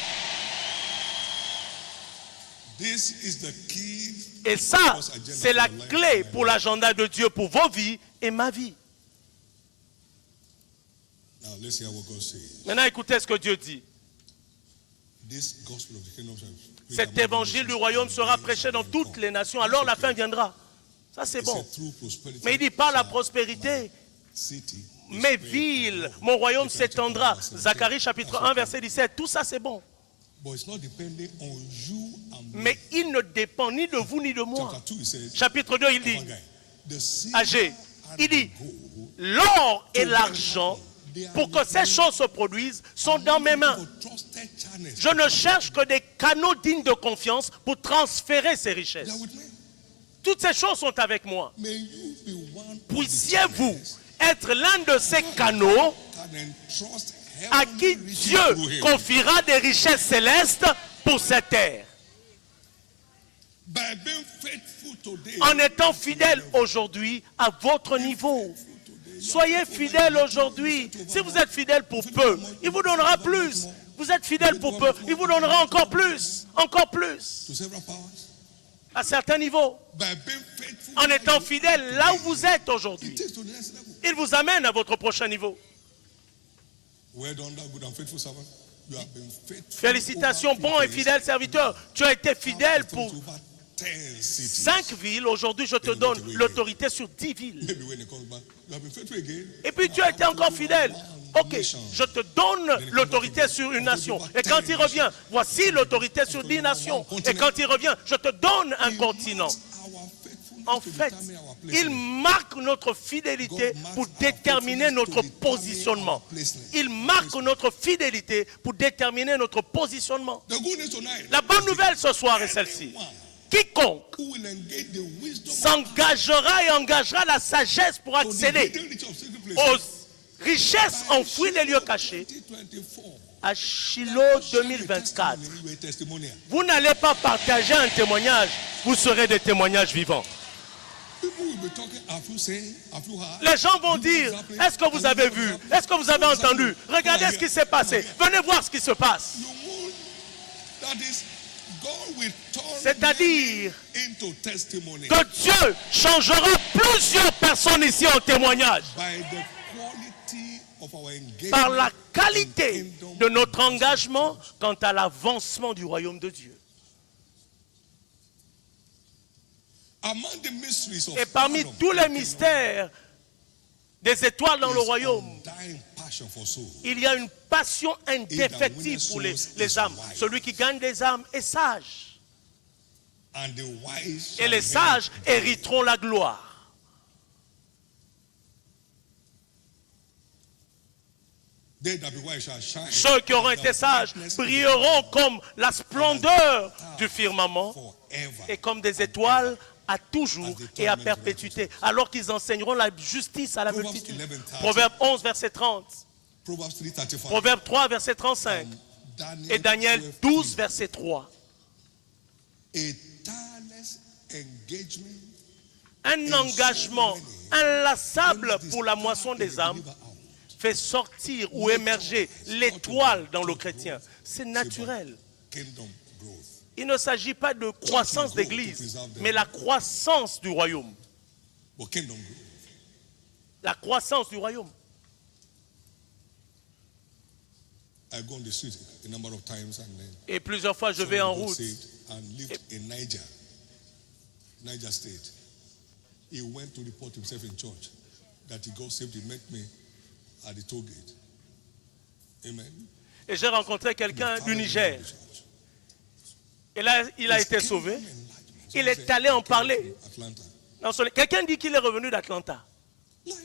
This is the key. Et ça, c'est la clé pour l'agenda de Dieu pour vos vies et ma vie. Now let's hear what God says. Maintenant, écoutez ce que Dieu dit. This gospel of the kingdom shall preach Cet among the évangile du nations. royaume sera prêché dans toutes les nations. Alors la fin viendra. Ça, c'est He bon. said, through prosperity, Mais il dit pas la prospérité. city, Mes villes, mon royaume s'étendra. Zacharie chapitre 1, verset 17. Tout ça, c'est bon. but it's not depending on you and me. Mais il ne dépend ni de vous ni de moi. Chapter 2, it says, Chapitre 2, il dit, one guy, the silver Agé, and il dit, the gold, l'or et l'argent, pour que ces choses se produisent, sont dans mes mains. for trusted channels. Je ne cherche que des canaux dignes de confiance pour transférer ces They richesses. are with me. Toutes ces choses sont avec moi. May you be one of the Puissiez-vous channels être l'un de ces canaux can entrust à heavenly qui riches Dieu to him. confiera des richesses célestes pour cette terre. By being faithful today, En étant fidèle aujourd'hui à votre niveau. Soyez fidèle aujourd'hui. Si vous êtes fidèle pour peu, il vous donnera plus. Vous êtes fidèle pour peu, il vous donnera encore plus. Encore plus. to several powers, À certains niveaux. by being faithful, En étant fidèle là où vous êtes aujourd'hui. it takes to the next level. Il vous amène à votre prochain niveau. Well done, thou good and faithful servant. You have been faithful. Félicitations, over bon et 50 fidèle serviteur. Tu as été fidèle years, pour over 10 cities. 5 villes. Aujourd'hui, je te donne l'autorité sur 10 villes. Maybe when it comes back, you have been faithful again. Et puis tu as été encore fidèle. Ok, je te donne l'autorité sur une nation. Et quand il revient, voici l'autorité sur 10 nations. Et quand il revient, je te donne un continent. Our faithfulness En to fait, determine our il placement. marque notre fidélité pour déterminer notre positionnement. Il marque notre fidélité pour déterminer notre positionnement. The good news tonight, La bonne nouvelle ce soir est celle-ci. Quiconque who will engage the wisdom s'engagera et engagera la sagesse pour of the accéder hidden riches of secret places, aux richesses enfouies des lieux cachés 2024, à Shiloh 2024. you are a testimonial. Vous n'allez pas partager un témoignage, vous serez des témoignages vivants. People will be talking, have you seen, have you heard? Les gens vont dire, est-ce que vous avez vu? Est-ce que vous avez entendu? Regardez ce qui s'est passé. Venez voir ce qui se passe. You won't. That is, God will turn C'est-à-dire many into testimony que Dieu changera plusieurs personnes ici en témoignage by the quality of our engagement par la in qualité kingdom. de notre engagement quant à l'avancement du royaume de Dieu. Among the mysteries of Et parmi Adam, tous les mystères des étoiles dans le is royaume, undying passion for souls. il y a une passion indéfectible pour les âmes. Celui qui gagne des âmes est sage. And the wise Et shall les sages inherit. hériteront la gloire. They that be wise shall shine. Ceux qui auront été sages brilleront comme la splendeur du firmament Forever. et comme des étoiles à toujours et à perpétuité, alors qu'ils enseigneront la justice à la multitude. Proverbe 11, verset 30. Proverbs 3:35. Proverbe 3, verset 35. Et Daniel 12, verset 3. A tireless engagement Un engagement inlassable pour la moisson des âmes fait sortir ou émerger l'étoile dans le chrétien. C'est naturel. kingdom growth. Il ne s'agit pas de croissance d'église, mais la croissance du royaume. But kingdom growth. La croissance du royaume. I go on the street a number of times and then Et plusieurs fois, je vais en somebody got route. saved and lived in Niger State. He went to report himself in church that he got saved. He met me at the toll gate. Amen. Et j'ai rencontré quelqu'un du Niger. Et là, il a été sauvé. Il est allé en parler. Atlanta. Quelqu'un dit qu'il est revenu d'Atlanta, Life.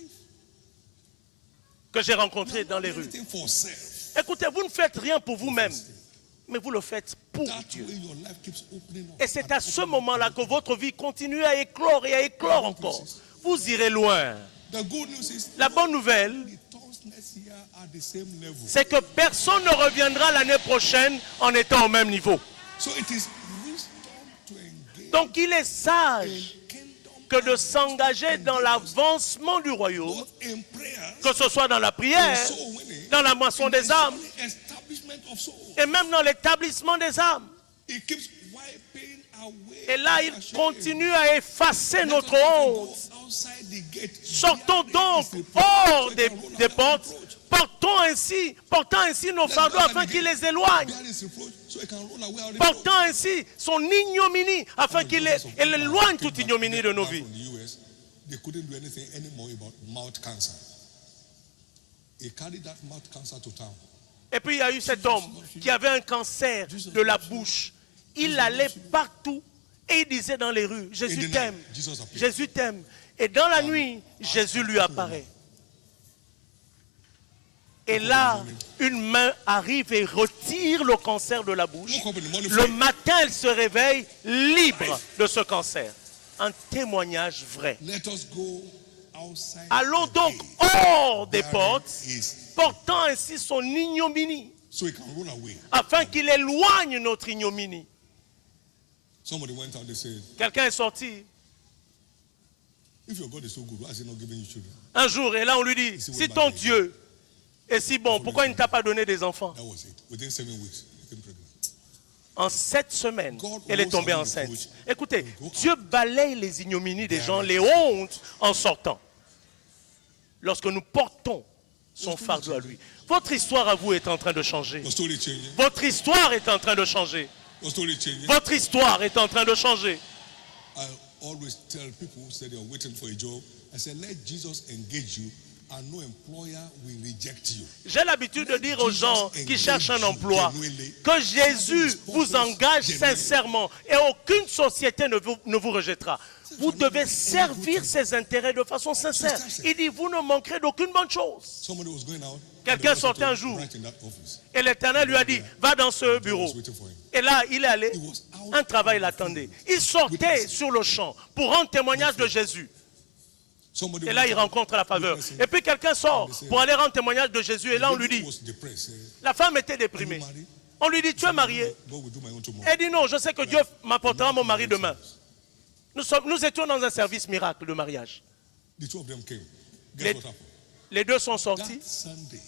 que j'ai rencontré dans les rues. Everything for self. Écoutez, vous ne faites rien pour vous-même, mais vous le faites pour That Dieu. way your life keeps opening up. Et c'est à ce moment-là que votre vie continue à éclore et à éclore encore. Vous irez loin. The good news is La bonne nouvelle, returns next year at the same level. c'est que personne ne reviendra l'année prochaine en étant au même niveau. So it is wisdom to engage Donc il est sage in kingdom que de s'engager dans l'avancement du royaume, both in prayers, que ce soit dans la prière, soul winning, dans la moisson des âmes, establishment of souls. et même dans l'établissement des âmes. It keeps wiping away. Et là, il our shame. continue à effacer Let notre us honte. go outside the gate. Sortons donc hors des portes, portant ainsi nos fardeaux afin qu'il les éloigne, Bear his reproach so he can roll away our reproach. portant ainsi son ignominie afin qu'il éloigne toute ignominie de nos vies. From the US, they couldn't do anything anymore about mouth cancer. He carried that mouth cancer to town. Et puis il y a eu cet homme qui avait un cancer de la bouche. Il allait partout et il disait dans les rues, Jésus t'aime, Jésus t'aime. Et dans la nuit, Jésus lui apparaît. Et là, une main arrive et retire le cancer de la bouche. Le matin, elle se réveille libre de ce cancer. Un témoignage vrai. Let us go outside. Allons the donc gate, hors des bearing portes, his- portant ainsi son ignominie, so he can roll away. afin qu'il éloigne notre ignominie. Somebody went out, they said, Quelqu'un est sorti if your God is so good, why is he not giving you children? un jour et là on lui dit, si ton Dieu est si bon, pourquoi il ne t'a pas donné des enfants? That was it. Within 7 weeks, he became pregnant. En 7 semaines, elle est tombée enceinte. Écoutez, Dieu balaye les ignominies des gens, les hontes en sortant. Lorsque nous portons son fardeau à lui. Votre histoire à vous est en train de changer. Your story changing. Votre histoire est en train de changer. Your story changing. Votre histoire est en train de changer. I always tell people who say they are waiting for a job, I say, let Jesus engage you and no employer will reject you. J'ai l'habitude de dire aux gens qui cherchent un emploi que Jésus vous engage sincèrement et aucune société ne vous rejettera. Vous devez servir ses intérêts de façon sincère. Il dit, vous ne manquerez d'aucune bonne chose. Somebody was going out. Quelqu'un and the sortait un pastor jour. right in that office. Et l'Éternel lui a dit, va dans ce God bureau. was waiting for him. Et là, il est allé. Un travail l'attendait. Il sortait sur le champ pour rendre témoignage de Jésus. Somebody Et là, went il out, rencontre la faveur. witnessing. Et puis quelqu'un sort pour aller rendre témoignage de Jésus. Et là, on lui He dit, was depressed. la femme était déprimée. On lui dit, tu es marié? God will do my own tomorrow. Elle dit, non, je sais que Dieu m'apportera mon mari demain. Nous étions dans un service miracle de mariage. The two of them came. Les, Guess what happened? les deux sont sortis. That Sunday,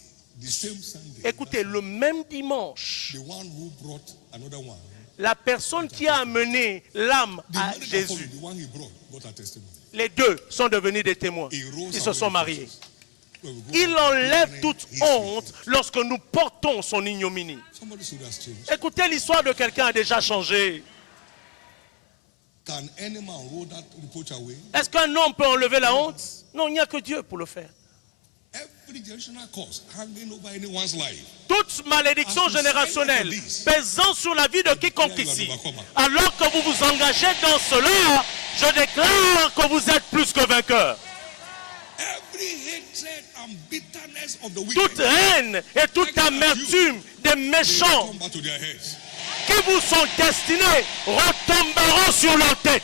the same Sunday, Écoutez, le même dimanche, the one who brought another one, la personne qui a amené l'âme the à man that Jésus, followed, the one he brought, got a testimony. les deux sont devenus des témoins. He rose Ils se away sont the mariés. process. When we go Il back, enlève we toute his honte faith. lorsque nous portons son ignominie. Somebody's story has changed. Écoutez, l'histoire de quelqu'un a déjà changé. Can any man roll that reproach away? Est-ce qu'un homme peut enlever la honte? Non, il n'y a que Dieu pour le faire. Every generational curse hanging over anyone's life. Toute malédiction générationnelle pesant sur la vie de quiconque ici, alors que vous vous engagez dans cela, je déclare que vous êtes plus que vainqueur. Every hatred and bitterness of the Toute wicked haine et toute amertume des méchants come back to their heads. qui vous sont destinés retomberont sur leur tête.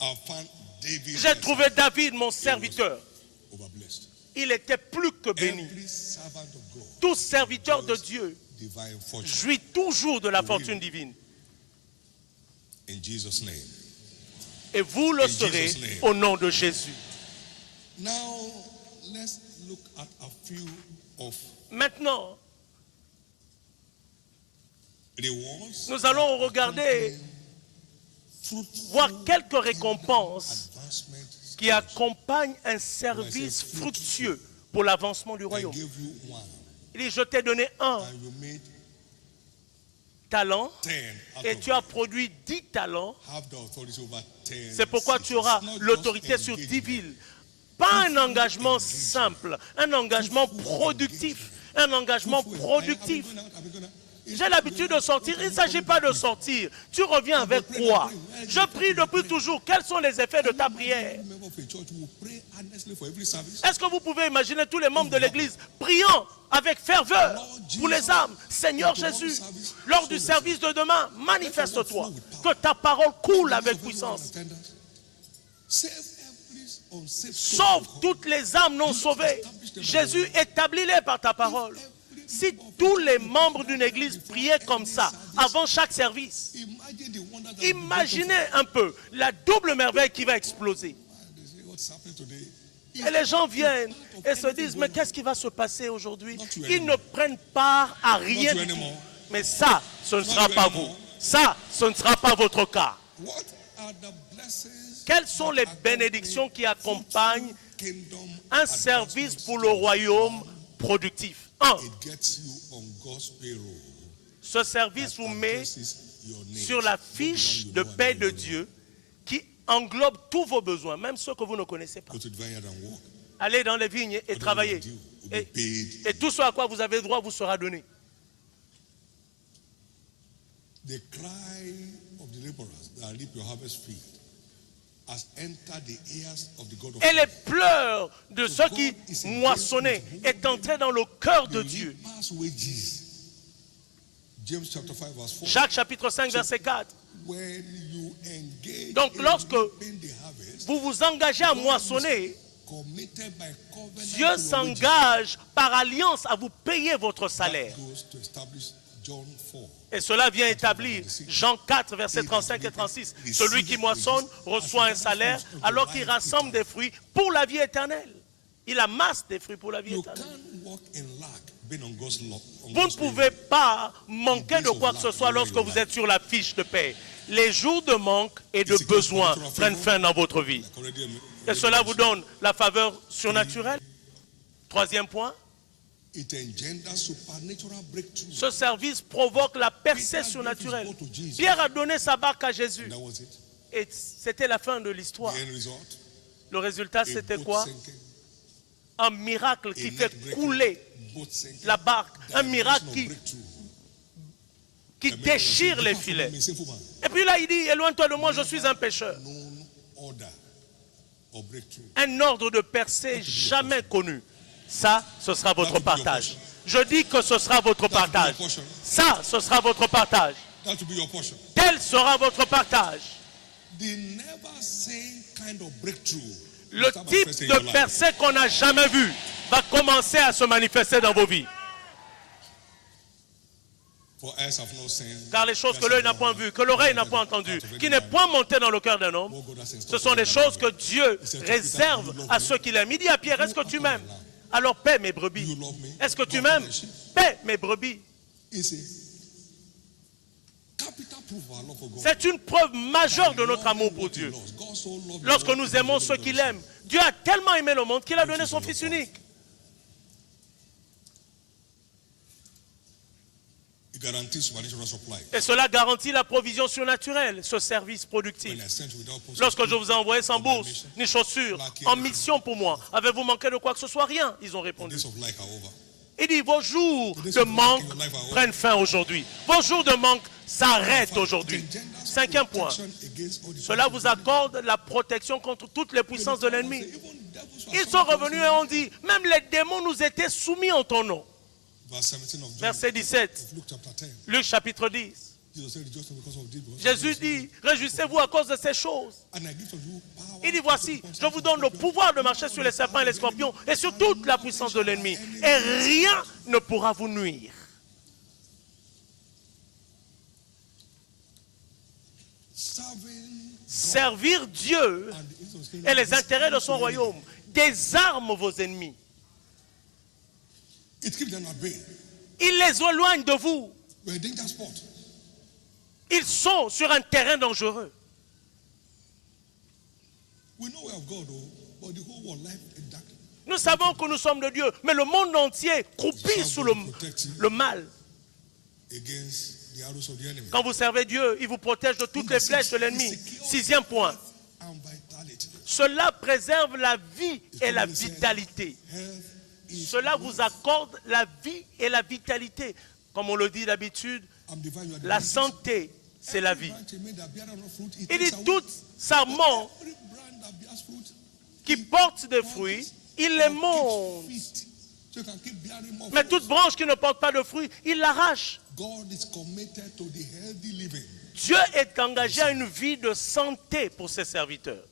I found David J'ai trouvé David, mon serviteur. overblessed. Il était plus que béni. Every servant of God, Tout serviteur de Dieu divine fortune. jouit toujours de la fortune divine. In Jesus' name. Et vous le In serez Jesus' name. au nom de Jésus. Now, let's look at a few of Maintenant, rewards, nous allons regarder, voir quelques récompenses advancement. qui accompagnent un service fructueux pour l'avancement du I royaume. gave you one, Il dit, je t'ai donné un and you made talent 10 out et of tu as produit 10 talents. have the authority over 10. C'est pourquoi tu auras It's not just l'autorité sur 10 engagement. villes. Pas un engagement simple, un engagement productif. Un engagement productif. J'ai l'habitude de sortir. Il ne s'agit pas de sortir. Tu reviens avec quoi? Je prie depuis toujours. Quels sont les effets de ta prière? Est-ce que vous pouvez imaginer tous les membres de l'église priant avec ferveur pour les âmes? Seigneur Jésus, lors du service de demain, manifeste-toi. Que ta parole coule avec puissance. Sauve toutes les âmes non sauvées. Jésus, établis-les par ta parole. Si tous les membres d'une église priaient comme ça avant chaque service, imaginez un peu la double merveille qui va exploser. Et les gens viennent et se disent, mais qu'est-ce qui va se passer aujourd'hui? Ils ne prennent part à rien du tout. Mais ça, ce ne sera pas vous. Ça, ce ne sera pas votre cas. Quelles sont les bénédictions qui accompagnent un service pour le royaume productif? 1. Ce service vous met sur la fiche de paix de Dieu qui englobe tous vos besoins, même ceux que vous ne connaissez pas. Allez dans les vignes et travaillez. Et tout ce à quoi vous avez droit vous sera donné. The cry of the laborers that reap your harvest field has entered the ears of the God of Et les pleurs de ceux qui moissonnaient est entré dans le cœur de You Dieu. reap past wages. James chapter 5 verse 4. Jacques chapitre 5 verset 4. When you engage Donc, in lorsque reaping the harvest, Vous vous engagez à moissonner, committed by covenant Dieu to your s'engage par alliance à vous payer votre wages, salaire. goes to establish John 4. Et cela vient établir Jean 4, versets 35 et 36. Celui qui moissonne reçoit un salaire alors qu'il rassemble des fruits pour la vie éternelle. Il amasse des fruits pour la vie You éternelle. can't walk in lack being on God's law. Vous ne pouvez pas manquer de quoi que ce soit lorsque vous êtes sur la fiche de paix. Les jours de manque et de besoin prennent fin dans votre vie. Et cela vous donne la faveur surnaturelle. Troisième point, It engenders supernatural breakthrough. ce service provoque la percée surnaturelle. Pierre a donné sa barque à Jésus. That was it. Et c'était la fin de l'histoire. The end result. Le résultat, A c'était boat quoi? sinking, Un miracle a qui net fait breaking, couler boat sinking, la barque. Un miracle dimension of breakthrough. qui The man déchire was les different filets. from a sinful man. Et puis là, il dit, éloigne-toi de moi, je suis un pécheur. Known order of breakthrough. Un ordre de percée jamais connu. Ça, ce sera votre partage. Je dis que ce sera votre partage. Ça, ce sera votre partage. That will be your portion. Tel sera votre partage. The never same kind of breakthrough. Le will start type manifesting in your de life. percée qu'on n'a jamais vu va commencer à se manifester dans vos vies. For eyes have not seen, Car les choses que ears l'œil have n'a not point heard, vues, que l'oreille n'a neither point heart entendues, of any qui n'est man. point monté dans le cœur d'un homme, What God has in ce store sont for des them choses that que love him. Dieu He said to réserve Peter, you love à me? ceux qui l'aiment. Il dit à Pierre, est-ce que tu m'aimes? Alors paie mes brebis. You love me? Est-ce que tu God m'aimes? for my sheep. Paie mes brebis. It's a capital proof of our love for God. C'est une preuve majeure de notre amour pour What he Dieu. loves. God so loved the Lorsque world, nous he aimons gave ceux his qu'il son. aime, Dieu a tellement aimé le monde qu'il a donné son Fils unique. It guarantees supernatural supply. Et cela garantit la provision surnaturelle, ce service productif. When I sent you without post, Lorsque je vous ai envoyé sans bourse, ni chaussures, en mission pour moi, avez-vous manqué de quoi que ce soit? Rien, ils ont répondu. days of life are over. Il dit, vos jours de manque prennent fin aujourd'hui. Vos jours de manque s'arrêtent aujourd'hui. Cinquième point, cela vous accorde la protection contre toutes les puissances de l'ennemi. Ils sont revenus et ont dit, même les démons nous étaient soumis en ton nom. Verset 17, Luke chapter 10. Luc chapitre 10. Jesus said, "Rejoice not because of this, because Jésus dit, réjouissez-vous à cause de ces choses. and I give to you power Il dit, voici, je vous donne le pouvoir de marcher sur les serpents et les scorpions et sur toute la puissance de l'ennemi. Et rien ne pourra vous nuire. serving Servir Dieu and the instance of et les intérêts de son royaume désarme vos ennemis. It keeps them at bay. Il les éloigne de vous. We're a danger spot. Ils sont sur un terrain dangereux. We know we're of God, but the whole world life in darkness. Nous savons que nous sommes de Dieu, mais le monde entier croupit sous le mal. Against the arrows of the enemy. Quand vous servez Dieu, il vous protège de toutes les flèches de l'ennemi. Sixième point, And vitality. cela préserve la vie et la vitalité. Health is Cela vous accorde la vie et la vitalité. Comme on le dit d'habitude, I'm divine, you are la divine. santé, c'est la vie. Branch in me that beareth no fruit, it Il takes dit, away. toute sarment Every branch that bears fruit, qui porte des fruits, il les monte. fit. So you can keep bearing more Mais fruit. toute branche qui ne porte pas de fruits, il l'arrache. God is committed to the healthy living. Dieu est engagé à une vie de santé pour ses serviteurs.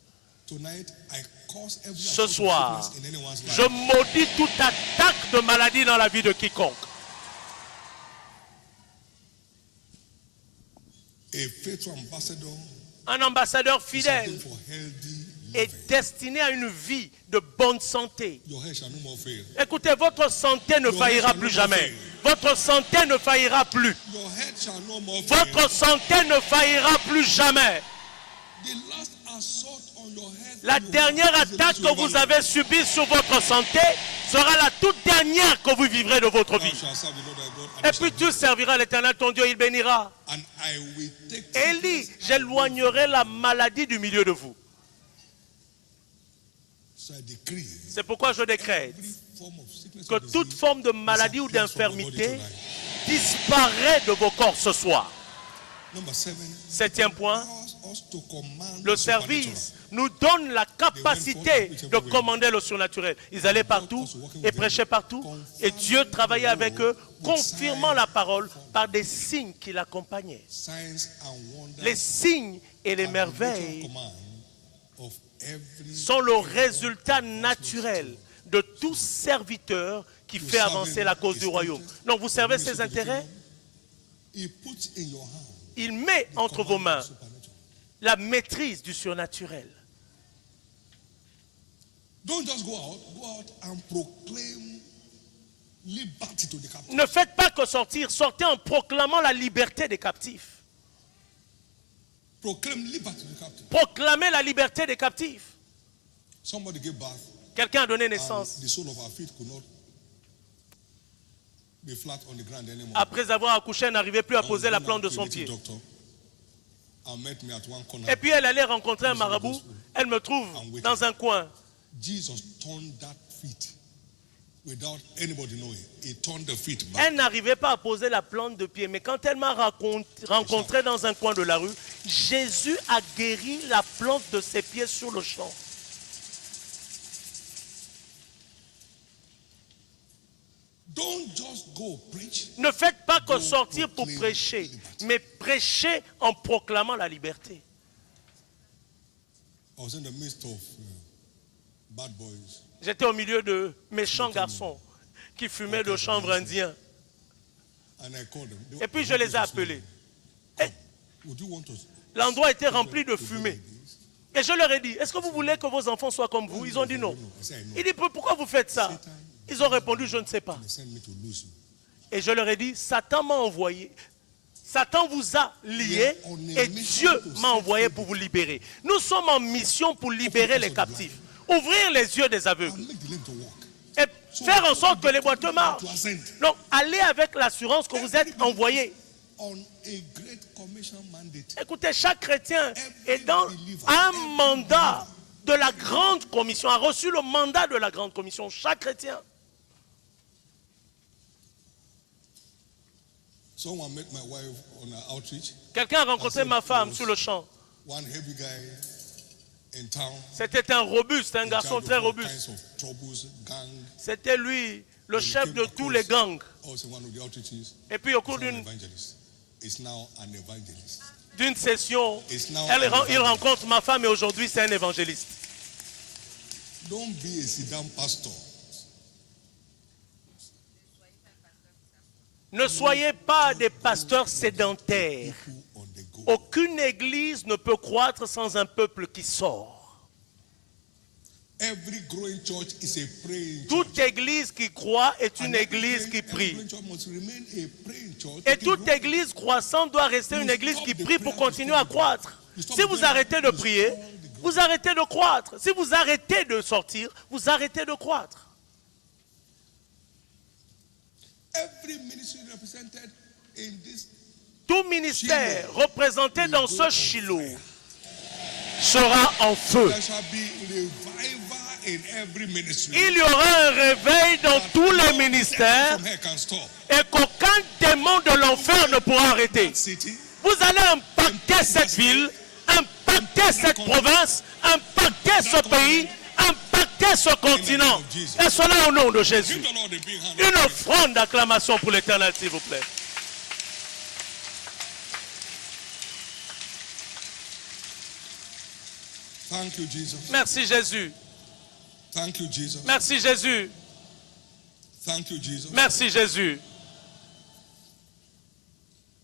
Tonight, I cause every Ce assault of soir, sickness in anyone's life. je maudis toute attaque de maladie dans la vie de quiconque. A faithful ambassador Un ambassadeur is fidèle something for healthy est living. destiné à une vie de bonne santé. Your head shall no more fail. Écoutez, votre santé ne faillira plus jamais. Votre santé ne faillira plus. Your head shall no more fail. Votre santé ne faillira plus jamais. The last assault on your head La you dernière have is the attaque last que you vous ever avez subie sur votre santé sera la toute dernière que vous vivrez de votre know. vie. Thou shalt serve the Lord thy God, and Et he puis shall tu serviras l'Éternel, ton Dieu, il bénira. and I will take Et il dit, j'éloignerai la maladie du milieu de vous. So I decree C'est pourquoi je décrète every form of sickness que or toute disease forme de maladie ou disappears from your body d'infirmité tonight. disparaît de vos corps ce soir. Number 7. Septième point, Cause us to command le the service nous donne la capacité de commander le surnaturel. Ils allaient partout et prêchaient partout. Et Dieu travaillait avec eux, confirmant la parole par des signes qui l'accompagnaient. signs and wonders Les signes et les are the merveilles natural command of every sont le résultat naturel de tout serviteur qui fait avancer la cause du royaume. Donc vous servez ses intérêts, He puts in your hand il met entre vos mains supernatural. la maîtrise du surnaturel. Don't just go out and proclaim liberty to the captive. Ne faites pas que sortir, sortez en proclamant la liberté des captifs. Proclaim liberty to the captive. Proclamez la liberté des captifs. Somebody gave birth Quelqu'un a donné and naissance. the sole of our feet could not be flat on the ground anymore. Après avoir accouché, elle n'arrivait plus à I was poser la going plante de out to a son native pied. doctor and met me at one corner. Et puis elle allait rencontrer un marabout. Elle me trouve dans un coin. Jesus turned that feet without anybody knowing. He turned the feet back. Elle n'arrivait pas à poser la plante de pied. Mais quand elle m'a rencontré dans un coin de la rue, Jésus a guéri la plante de ses pieds sur le champ. Don't just go preach. Ne faites pas que sortir pour prêcher, mais prêchez en proclamant la liberté. I was in the midst of bad boys. J'étais au milieu de méchants garçons qui fumaient de chanvre indien. And I called them. Et puis je les ai appelés. Et Would you want us? l'endroit était rempli de fumée. Et je leur ai dit, est-ce que vous voulez que vos enfants soient comme vous? Ils ont dit non. Il dit, pourquoi vous faites ça? Ils ont répondu, je ne sais pas. They sent me to lose you. Et je leur ai dit, Satan m'a envoyé. Satan vous a liés et Dieu m'a envoyé pour vous libérer. Nous sommes en mission pour libérer les captifs. Ouvrir les yeux des And aveugles. make the lame to walk. Et faire en sorte que les boiteux marchent. To ascend. Donc, allez avec l'assurance que vous êtes envoyés. On a great commission mandate. Écoutez, chaque chrétien est dans un mandat de la grande commission, a reçu le mandat de la grande commission. Chaque chrétien. Someone met my wife on an outreach. Quelqu'un a rencontré ma femme sur le champ. One heavy guy in town. C'était un robuste, un in garçon charge of très all robuste. kinds of troubles, gang. C'était lui, le chef de tous les gangs. Also one of the outreaches. Et puis au cours He's now an evangelist. It's now an evangelist. d'une session, It's now il rencontre ma femme et aujourd'hui c'est un évangéliste. Don't be a sit-down pastor. Ne soyez pas des pasteurs sédentaires. People on the go. Aucune église ne peut croître sans un peuple qui sort. Every growing church is a praying church. Toute église qui croit est une And église qui every prie. growing church must remain a praying church. Et toute église croissante doit rester une église qui prie pour continuer à croître. Si vous arrêtez de prier, vous arrêtez de croître. Si vous arrêtez de sortir, vous arrêtez de croître. Every ministry represented in this Tout ministère représenté dans ce Shiloh sera en feu. there shall be revival in every ministry. Il y aura un réveil dans tous les ministères From here can stop. et qu'aucun démon de l'enfer ne pourra arrêter. City, Vous allez impacter cette ville, impacter cette province, impacter ce pays, impacter ce continent. Et cela au nom de Jésus. give the Lord a big hand. Une offrande d'acclamation pour l'Éternel, s'il vous plaît. Thank you, Jesus. Merci Jésus. Thank you, Jesus. Merci Jésus. Thank you, Jesus. Merci Jésus.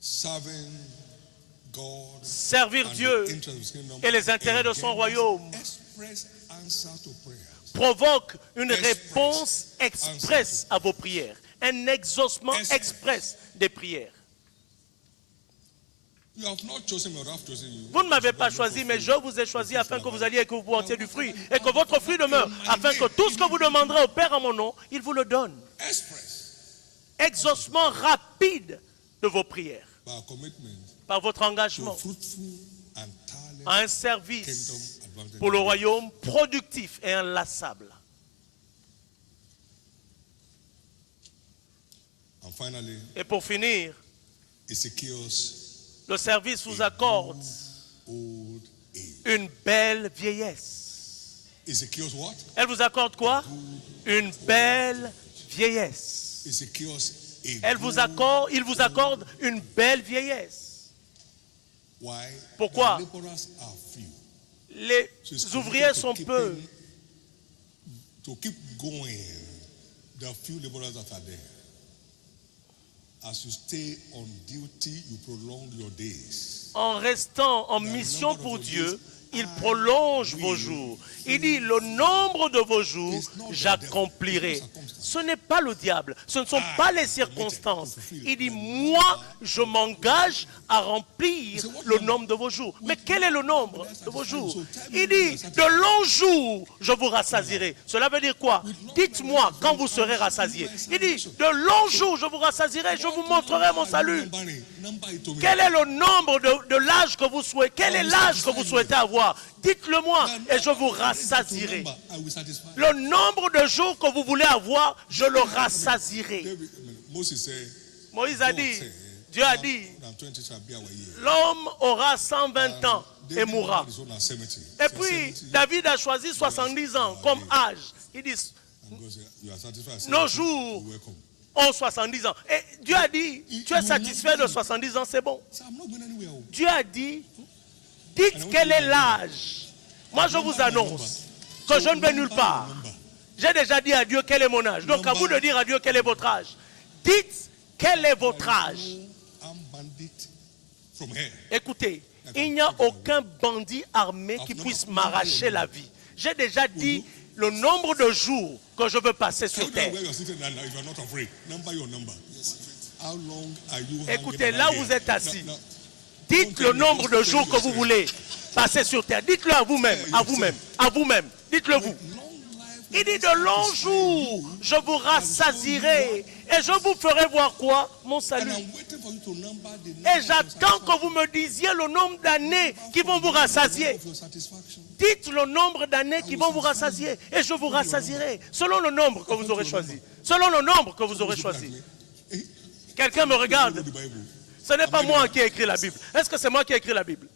Serving God Servir and Dieu the interest of his kingdom et les intérêts de son royaume express answer to prayers. provoque une réponse express à vos prières. Un exaucement express des prières. You have not chosen me, or I have chosen you. Vous ne m'avez pas choisi, mais je vous ai choisi afin que vous alliez et que vous portiez du fruit et que votre fruit demeure, afin que tout ce que vous demanderez au Père en mon nom, il vous le donne. Express Exaucement rapide de vos prières, by our commitment par votre to engagement fruitful and talent à un kingdom service advantage. pour le royaume productif et inlassable. And finally, Et pour finir, it secures le service vous accorde old age. une belle vieillesse. It secures what? Elle vous accorde quoi? Une belle vieillesse. It secures a Il vous accorde une belle vieillesse. Why? Pourquoi? The laborers are few. Les So it's ouvriers committed sont to peu. keeping- To keep going, there are few laborers that are there. As you stay on duty, you prolong your days. En restant en mission pour Dieu, il prolonge vos jours. Il dit, le nombre de vos jours, j'accomplirai. Ce n'est pas le diable, ce ne sont pas les circonstances. Il dit, moi, je m'engage à remplir le nombre de vos jours. Mais quel est le nombre de vos jours? Il dit, de longs jours, je vous rassasierai. Cela veut dire quoi? Dites-moi quand vous serez rassasiés. Il dit, de longs jours, je vous rassasierai, je vous montrerai mon salut. Number it to me. Quel est le nombre de l'âge que vous souhaitez? Quel est l'âge que vous souhaitez avoir? Dites-le moi et je vous rassasierai. Number, I will satisfy. Le nombre de jours que vous voulez avoir, je le rassasierai. David- Moses said, Moïse a dit, Dieu a dit, 120 shall be our year. l'homme aura 120 ans et David mourra. had his own at 70. Et puis, David a choisi 70 ans comme âge. Il dit, And God said, you are satisfied at nos 70, jours you're welcome. ont 70 ans. Et Dieu a dit, tu es satisfait de 70 ans, c'est bon. So I'm not going anywhere. Oh. Dieu a dit, dites quel est l'âge. Moi, je vous annonce que je ne vais nulle part. J'ai déjà dit à Dieu quel est mon âge. Donc, à vous de dire à Dieu quel est votre âge. Dites quel est votre âge? No armed bandit from here. Écoutez, il n'y a aucun bandit armé qui puisse m'arracher la vie. J'ai déjà dit le nombre de jours que je veux passer Tell sur me terre. where you're sitting now if you're not afraid. Number your number. How long are you Écoutez, hanging là around où vous here? êtes assis, No, no. dites le nombre de jours que vous voulez passer sur terre. Dites-le à vous-même, à vous-même, à vous-même. Dites-le vous. Long life. Il dit de longs jours, je vous rassasierai et je vous ferai voir quoi? Mon And salut. I'm waiting for you to number the Et number j'attends que vous me disiez le nombre d'années qui vont vous rassasier. of your satisfaction. Dites le nombre d'années qui vont vous rassasier et je vous rassasierai selon le nombre que vous aurez choisi. Selon le nombre que vous aurez choisi. Eh? Quelqu'un me regarde. The Bible. Ce n'est pas moi qui ai écrit la Bible. Est-ce que c'est moi qui ai écrit la Bible?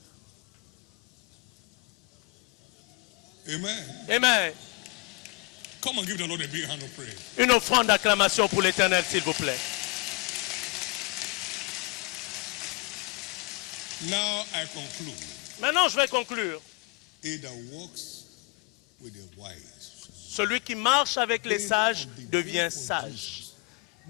Amen. Amen. Come and give the Lord a big hand of praise. Une offrande d'acclamation pour l'Éternel, s'il vous plaît. Now I conclude. Maintenant, je vais conclure. He that walks with the wise Celui qui marche avec les sages devient sage.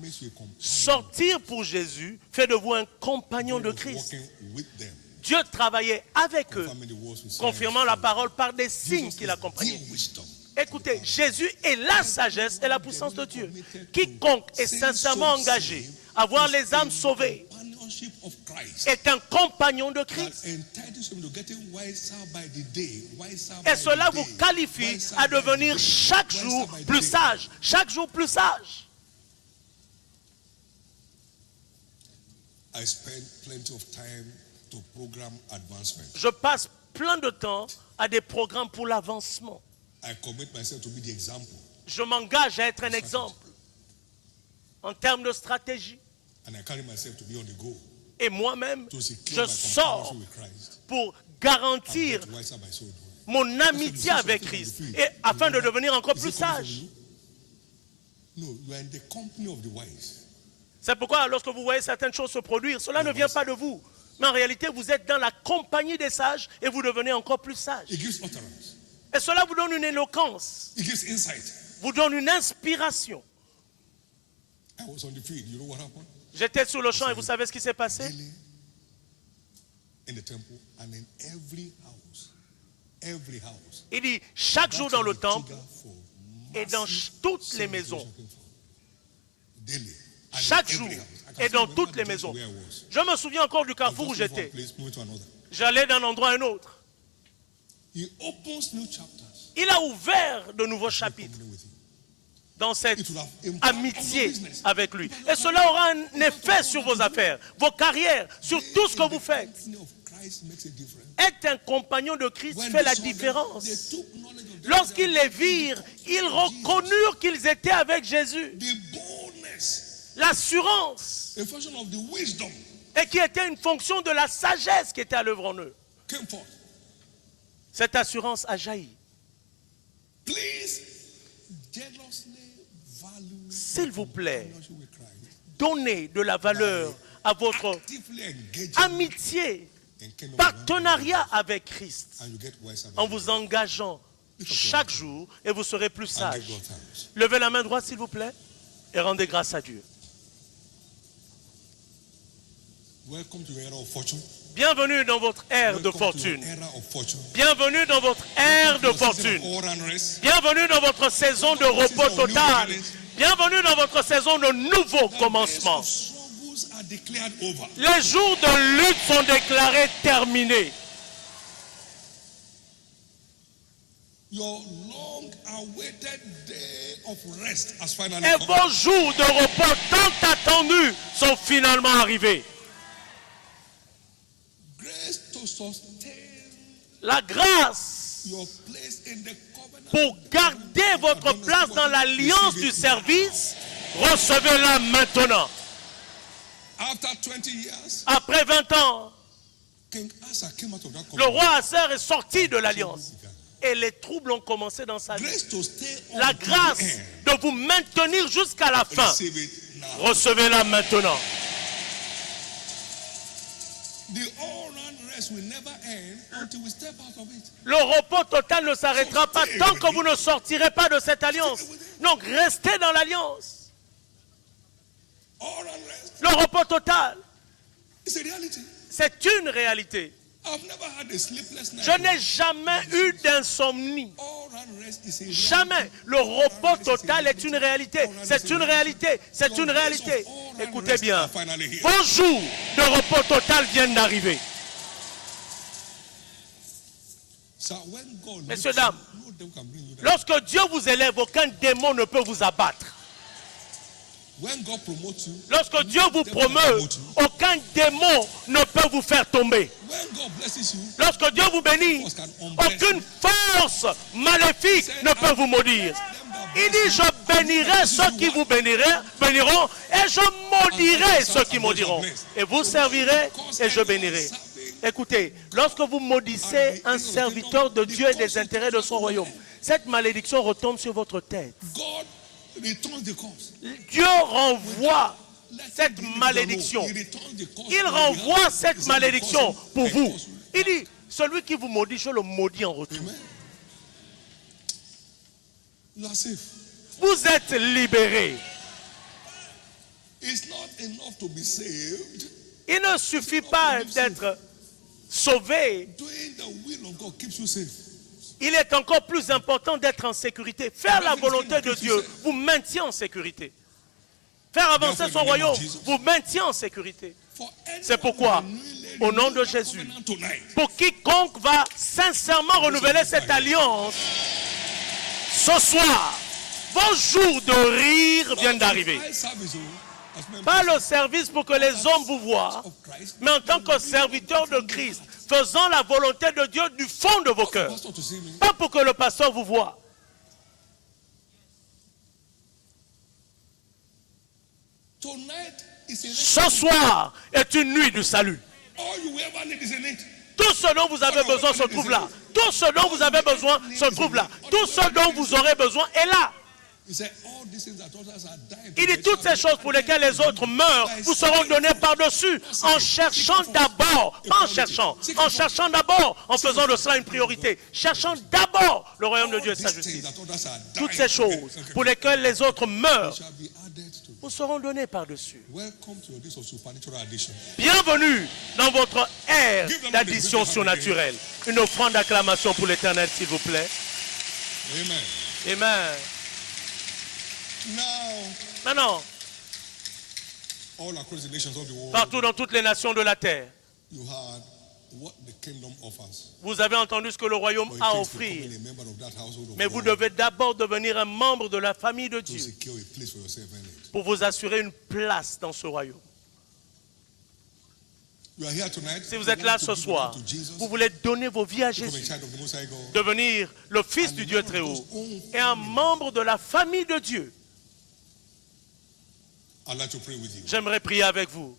makes you a companion Sortir pour Jésus fait de vous un compagnon de Christ. walking with them. Dieu travaillait avec eux, Confirming the words with signs. confirmant la parole par des signes qui l'accompagnaient. The wisdom. Écoutez, Jésus est la sagesse et la puissance de Dieu. Quiconque est sincèrement engagé à voir les âmes sauvées Companionship of Christ est un compagnon de that Christ. entitles him to getting wiser by the day. Wiser Et by cela the vous day, qualifie wiser à by devenir the day, chaque wiser jour by the plus day. sage. Chaque jour plus sage. I spend plenty of time to program advancement. Je passe plein de temps à des programmes pour l'avancement. I commit myself to be the example, Je m'engage à être un exemple en termes de stratégie. and I carry myself to be on the go Et moi-même, to secure je my sors companionship with Christ. pour And garantir get wiser by so doing. mon amitié avec Christ et afin de devenir encore Is plus it coming from sage. you? No, you are in the company of the wise. C'est pourquoi lorsque vous voyez certaines choses se produire, cela ne vient pas de vous. Mais en réalité, vous êtes dans la compagnie des sages et vous devenez encore plus sage. It gives utterance. Et cela vous donne une éloquence, It gives insight. vous donne une inspiration. I was on the field. You know what happened? J'étais sur le champ et vous savez ce qui s'est passé? Daily in the temple and in every house. Il dit, chaque jour dans le That's the temple trigger for et dans massive toutes les maisons, daily. And chaque in jour every house. I can et still dans remember toutes the les place maisons. where I was. Je me souviens encore du I carrefour où just leave one j'étais. place, move to another. J'allais d'un endroit à un autre. He opens new chapters. Il a ouvert de nouveaux chapitres Company with him. dans cette It will have impact on amitié your business. avec lui. Et cela aura un effet sur vos affaires, vos carrières, sur tout ce que vous faites. The company of Christ makes a difference. Être un compagnon de Christ When fait they la saw them, différence. they took knowledge of them. Lorsqu'ils les virent, ils reconnurent qu'ils étaient avec Jésus. The boldness, L'assurance, a function of the wisdom, et qui était une fonction de la sagesse qui était à l'œuvre en eux. came forth. Cette assurance a jailli. Please jealously value S'il vous plaît, companionship with Christ. donnez de la valeur à votre Actively engage amitié, in kingdom partenariat avec Christ, and you get wiser en vous engageant chaque jour et vous serez plus and sage. give God thanks. Levez la main droite, s'il vous plaît, et rendez grâce à Dieu. Welcome to your era of fortune. Bienvenue dans votre ère de Welcome to your fortune. era of fortune. Bienvenue dans votre ère de Your season fortune. of all unrest. Bienvenue dans votre saison de repos total. Bienvenue dans votre saison de nouveau commencement. The struggles are declared over. Les jours de lutte sont déclarés terminés. Your long-awaited day of rest has finally Et come. vos jours de repos tant attendus sont finalement arrivés. Grace to sustain La grâce your place in the covenant. pour garder votre place dans l'alliance du service, recevez-la maintenant. After 20 years, Après 20 ans, King Asa came out of that le covenant. roi Asser est sorti de l'alliance. Et les troubles ont commencé dans sa vie. Grace to stay on La to the grâce end. de vous maintenir jusqu'à la fin, Receive it now. recevez-la maintenant. The all-round rest will never end until we step out of it. Le repos total ne s'arrêtera pas tant que vous ne sortirez pas de cette alliance. Donc restez dans l'alliance. All unrest Le repos total, is a reality. c'est une réalité. I've never had a sleepless night. Je n'ai jamais eu d'insomnie. All unrest is a reality. Jamais. Le repos total est une réalité. C'est une réalité. C'est une réalité. Écoutez bien. Vos jours de repos total viennent d'arriver. So when God Messieurs, lifts you, dames, no devil can bring you down. lorsque Dieu vous élève, aucun démon ne peut vous abattre. When God promotes you, Lorsque Dieu vous promeut, aucun démon ne peut vous faire tomber. when God blesses you, Lorsque Dieu vous bénit, aucune force maléfique ne peut vous maudire. Il dit, je bénirai ceux qui vous béniront, et je maudirai ceux qui maudiront. Et vous servirez, et je bénirai. Écoutez, lorsque vous maudissez un serviteur de Dieu et des intérêts de son royaume, cette malédiction retombe sur votre tête. God returns the cause. Dieu renvoie cette malédiction. Il renvoie cette malédiction pour vous. Il dit, celui qui vous maudit, je le maudis en retour. Amen. You are safe. Vous êtes libérés. It's not enough to be saved. Il ne suffit pas d'être sauvé. Doing the will of God keeps you safe. Il est encore plus important d'être en sécurité. Faire la volonté de Dieu vous maintient en sécurité. Faire avancer son royaume vous maintient en sécurité. C'est pourquoi, au nom de Jésus, pour quiconque va sincèrement renouveler cette alliance, ce soir, vos jours de rire viennent d'arriver. Pas le service pour que les hommes vous voient, mais en tant que serviteur de Christ, faisant la volonté de Dieu du fond de vos cœurs. Pas pour que le pasteur vous voie. Ce soir est une nuit du salut. Tout ce dont vous avez besoin se trouve là. Tout ce dont vous avez besoin se trouve là. Tout ce dont vous aurez besoin est là. Il dit toutes ces choses pour lesquelles les autres meurent vous seront données par-dessus en cherchant d'abord, pas en cherchant d'abord, en faisant de cela une priorité, cherchant d'abord le royaume de Dieu et sa justice. Toutes ces choses pour lesquelles les autres meurent vous seront données par-dessus. Bienvenue dans votre ère d'addition surnaturelle. Une offrande d'acclamation pour l'Éternel, s'il vous plaît. Amen. Amen. Maintenant, All across the nations of the world, partout dans toutes les nations de la terre, you heard what the kingdom offers. vous avez entendu ce que le royaume But it a à takes offrir. becoming a member of that household of Mais vous God devez d'abord devenir un membre de la famille de to Dieu secure a place for yourself in it. pour vous assurer une place dans ce royaume. You are here tonight. Si vous êtes là ce soir, vous voulez donner vos vies à Become a Jésus, child of the Most High God. devenir le fils du Dieu très haut et un membre de la famille de Dieu. I'd like to pray with you. J'aimerais prier avec vous.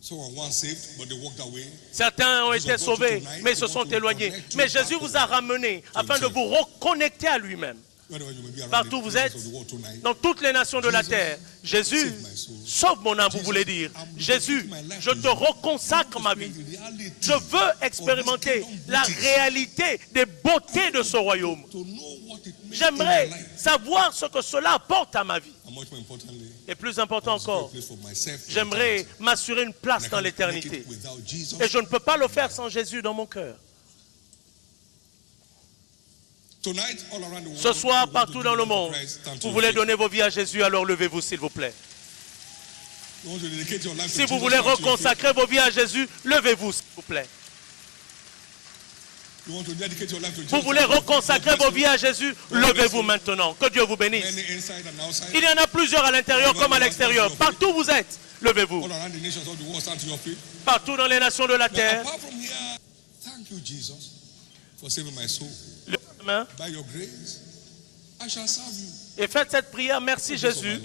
Someone once saved, but they walked away. Certains ont été sauvés, mais ils se sont éloignés. Mais Jésus vous a ramenés afin de vous reconnecter à lui-même. Wherever you may be around Partout the vous nations êtes, of the world tonight, dans toutes les nations de la terre, Jésus, sauve mon âme, vous voulez dire. Jésus, je te reconsacre ma vie. Je veux expérimenter la réalité des beautés de ce royaume. to know what it means J'aimerais in my life. savoir ce que cela apporte à ma vie. And much more importantly, Et plus important I secure a encore, place for myself in j'aimerais eternity. m'assurer une And place I dans can't make l'éternité. it without Jesus. Et je ne peux pas le faire sans Jésus dans mon cœur. Tonight, all around the world, Ce soir, you want to partout give dans le your life to monde, Christ, stand to vous your voulez feet. donner vos vies à Jésus, alors levez-vous s'il vous plaît. You want to dedicate your life to Si vous Jesus, voulez stand to your feet. reconsacrer vos vies à Jésus, levez-vous s'il vous plaît. You want to dedicate your life to Vous Jesus, voulez stand to your feet. reconsacrer God vos bless vies à Jésus, levez-vous maintenant. Que Dieu vous you. bénisse. Many inside and outside. Il y en a plusieurs à l'intérieur comme à l'extérieur. Partout où vous êtes, levez-vous. All around the nations of the world, stand to your feet. Partout dans les nations de la Now, terre. apart from here, thank you, Jesus, for saving my soul. Levez les mains By your grace, I shall serve you. et faites cette prière. Merci Jésus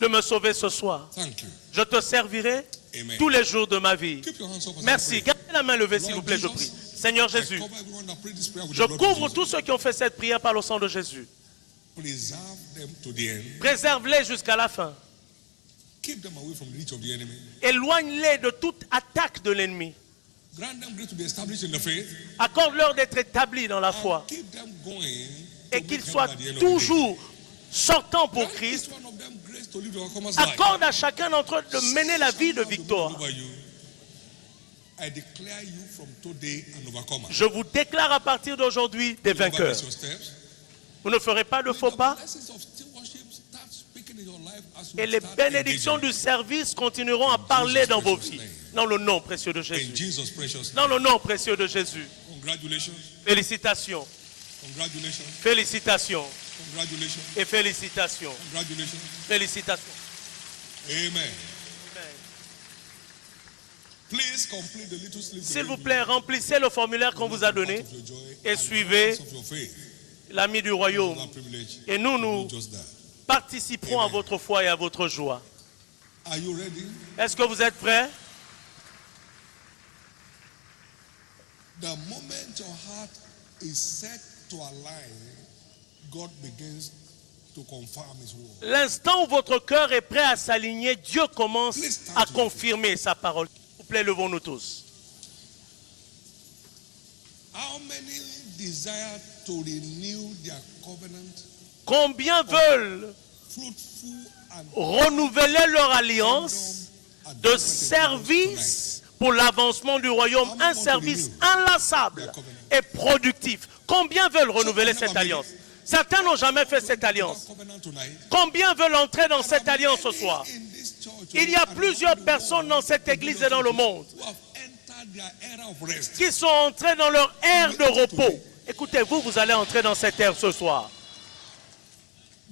de me sauver ce soir. Thank you. Je te servirai Amen. tous les jours de ma vie. Keep your hands up as I Merci. pray. Gardez la main levée s'il vous plaît, je prie. Seigneur I Jésus, cover everyone that prayed this prayer with je the blood of couvre Jesus. tous ceux qui ont fait cette prière par le sang de Jésus. Preserve them to the end. Préserve-les jusqu'à la fin. Keep them away from the reach of the enemy. Éloigne-les de toute attaque de l'ennemi. Grant them grace to be established in the faith. Accorde-leur d'être établis dans la foi. And keep them going to Et qu'ils make soient heaven at the end of the day. toujours sortants pour Grant Christ. each one of them grace to live the overcomer's life. Accorde à chacun d'entre eux de mener la vie de victoire. Over you. I declare you from today an overcomer. Je vous déclare à partir d'aujourd'hui des You never vainqueurs. miss your steps. Vous ne ferez pas de faux pas. The blessings of still worship start speaking in your life as you Et les start bénédictions engaging. du service continueront à parler dans vos vies. Dans le nom précieux de In Jésus. Jesus' precious Dans name. le nom précieux de Jésus. Congratulations. Félicitations. Congratulations. Félicitations. Congratulations. Et félicitations. Congratulations. Félicitations. Amen. Please complete the little slip. S'il vous plaît, remplissez le formulaire qu'on vous a donné et suivez l'ami du royaume. Et nous Just that. participerons à votre foi et à votre joie. Are you ready? Est-ce que vous êtes prêts? The moment your heart is set to align, God begins to confirm His word. L'instant où votre cœur est prêt à s'aligner, Dieu commence à confirmer sa parole. S'il vous plaît, levons-nous tous. How many desire to renew their covenant, Combien veulent fruitful and renouveler leur alliance de service pour l'avancement du royaume, un service inlassable et productif? Combien veulent renouveler cette alliance? Certains n'ont jamais fait cette alliance. covenant tonight? Combien veulent entrer dans cette alliance ce soir? In this church, Il y a plusieurs personnes dans cette église et dans le monde who have entered their era of rest. qui sont entrés dans leur ère de repos. Écoutez-vous, vous allez entrer dans cette ère ce soir.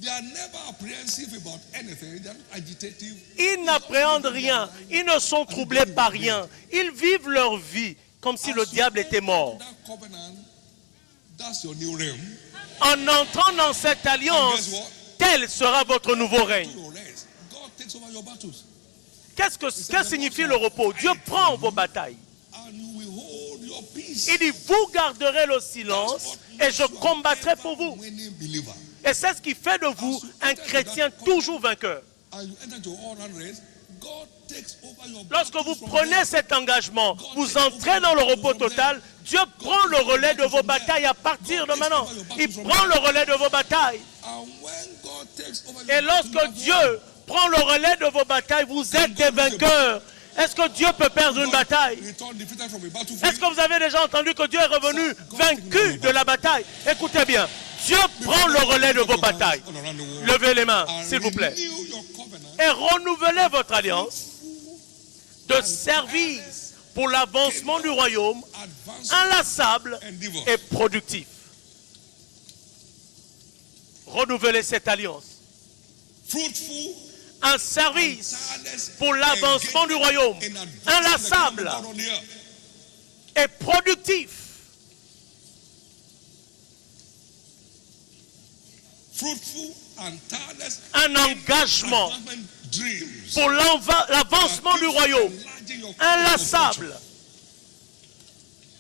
They are never apprehensive about anything. They are not agitative. Ils n'appréhendent rien, ils ne sont troublés par rien. Ils vivent leur vie comme si le diable était mort. That covenant, that's your new realm. En entrant dans cette alliance, tel sera votre nouveau règne. Your rest. God takes over your battles. Que signifie le repos? Dieu prend vos batailles. And you will hold your peace. Il dit, vous garderez le silence et je combattrai pour vous. Winning believer. Et c'est ce qui fait de vous un chrétien toujours vainqueur. And you enter into all-round rest. God takes over your Lorsque battles vous from prenez there. cet engagement, vous entrez dans le repos total, Dieu prend le relais de vos batailles à partir de maintenant. Il prend le relais de vos batailles. And when God takes over Et your lorsque battle, Dieu prend le relais de vos batailles, vous êtes des vainqueurs. Est-ce que Dieu peut perdre une bataille? return defeated from a Est-ce battlefield. que vous avez déjà entendu que Dieu est revenu vaincu de la bataille? Écoutez bien, Dieu prend le relais de vos batailles. All around the world. Levez les mains, And s'il vous plaît. renew your covenant. Et renouvelez votre alliance de service pour l'avancement du royaume, inlassable et productif. Renouvelez cette alliance. Fruitful. Un service pour l'avancement du royaume, inlassable et productif. Fruitful and tireless Un engagement advancement dreams. pour l'avancement du royaume, inlassable.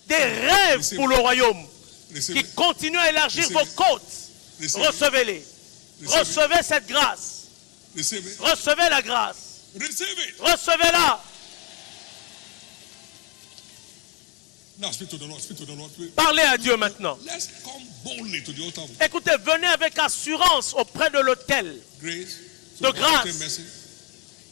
Des rêves pour le royaume Receive qui it. continuent à élargir vos côtes. Receive it. Recevez-les. Recevez cette grâce. Receive it. Recevez la grâce. Receive it. Recevez-la. Now speak to the Lord. Speak to the Lord. Parlez à Dieu maintenant. Let's come boldly to the altar of Écoutez, venez avec assurance auprès de l'autel grace. De to grâce. obtain mercy,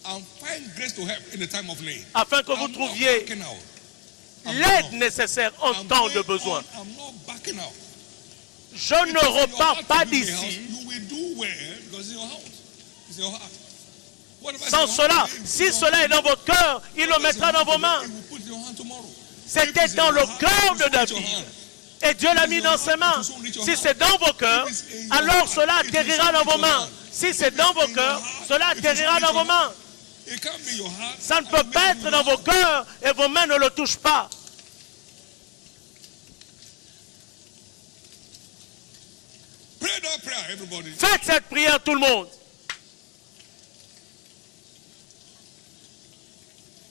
and find grace to help in the time of need. afin que vous I'm not trouviez backing out. l'aide nécessaire en I'm temps de going besoin. on. I'm not backing out. Je ne If your repars heart pas to do the house, d'ici you will do well because it's your house. It's your heart. Whatever is sans your cela. heart, it Si will cela est dans votre cœur, il le mettra dans vos mains. It will put in your hand tomorrow. C'était dans le cœur de David. Et Dieu l'a mis dans ses mains. Si c'est dans vos cœurs, alors cela atterrira dans vos mains. Si c'est dans vos cœurs, cela atterrira dans vos mains. It can't be your heart. Ça ne peut pas être dans vos cœurs et vos mains ne le touchent pas. Pray that prayer, everybody. Faites cette prière tout le monde.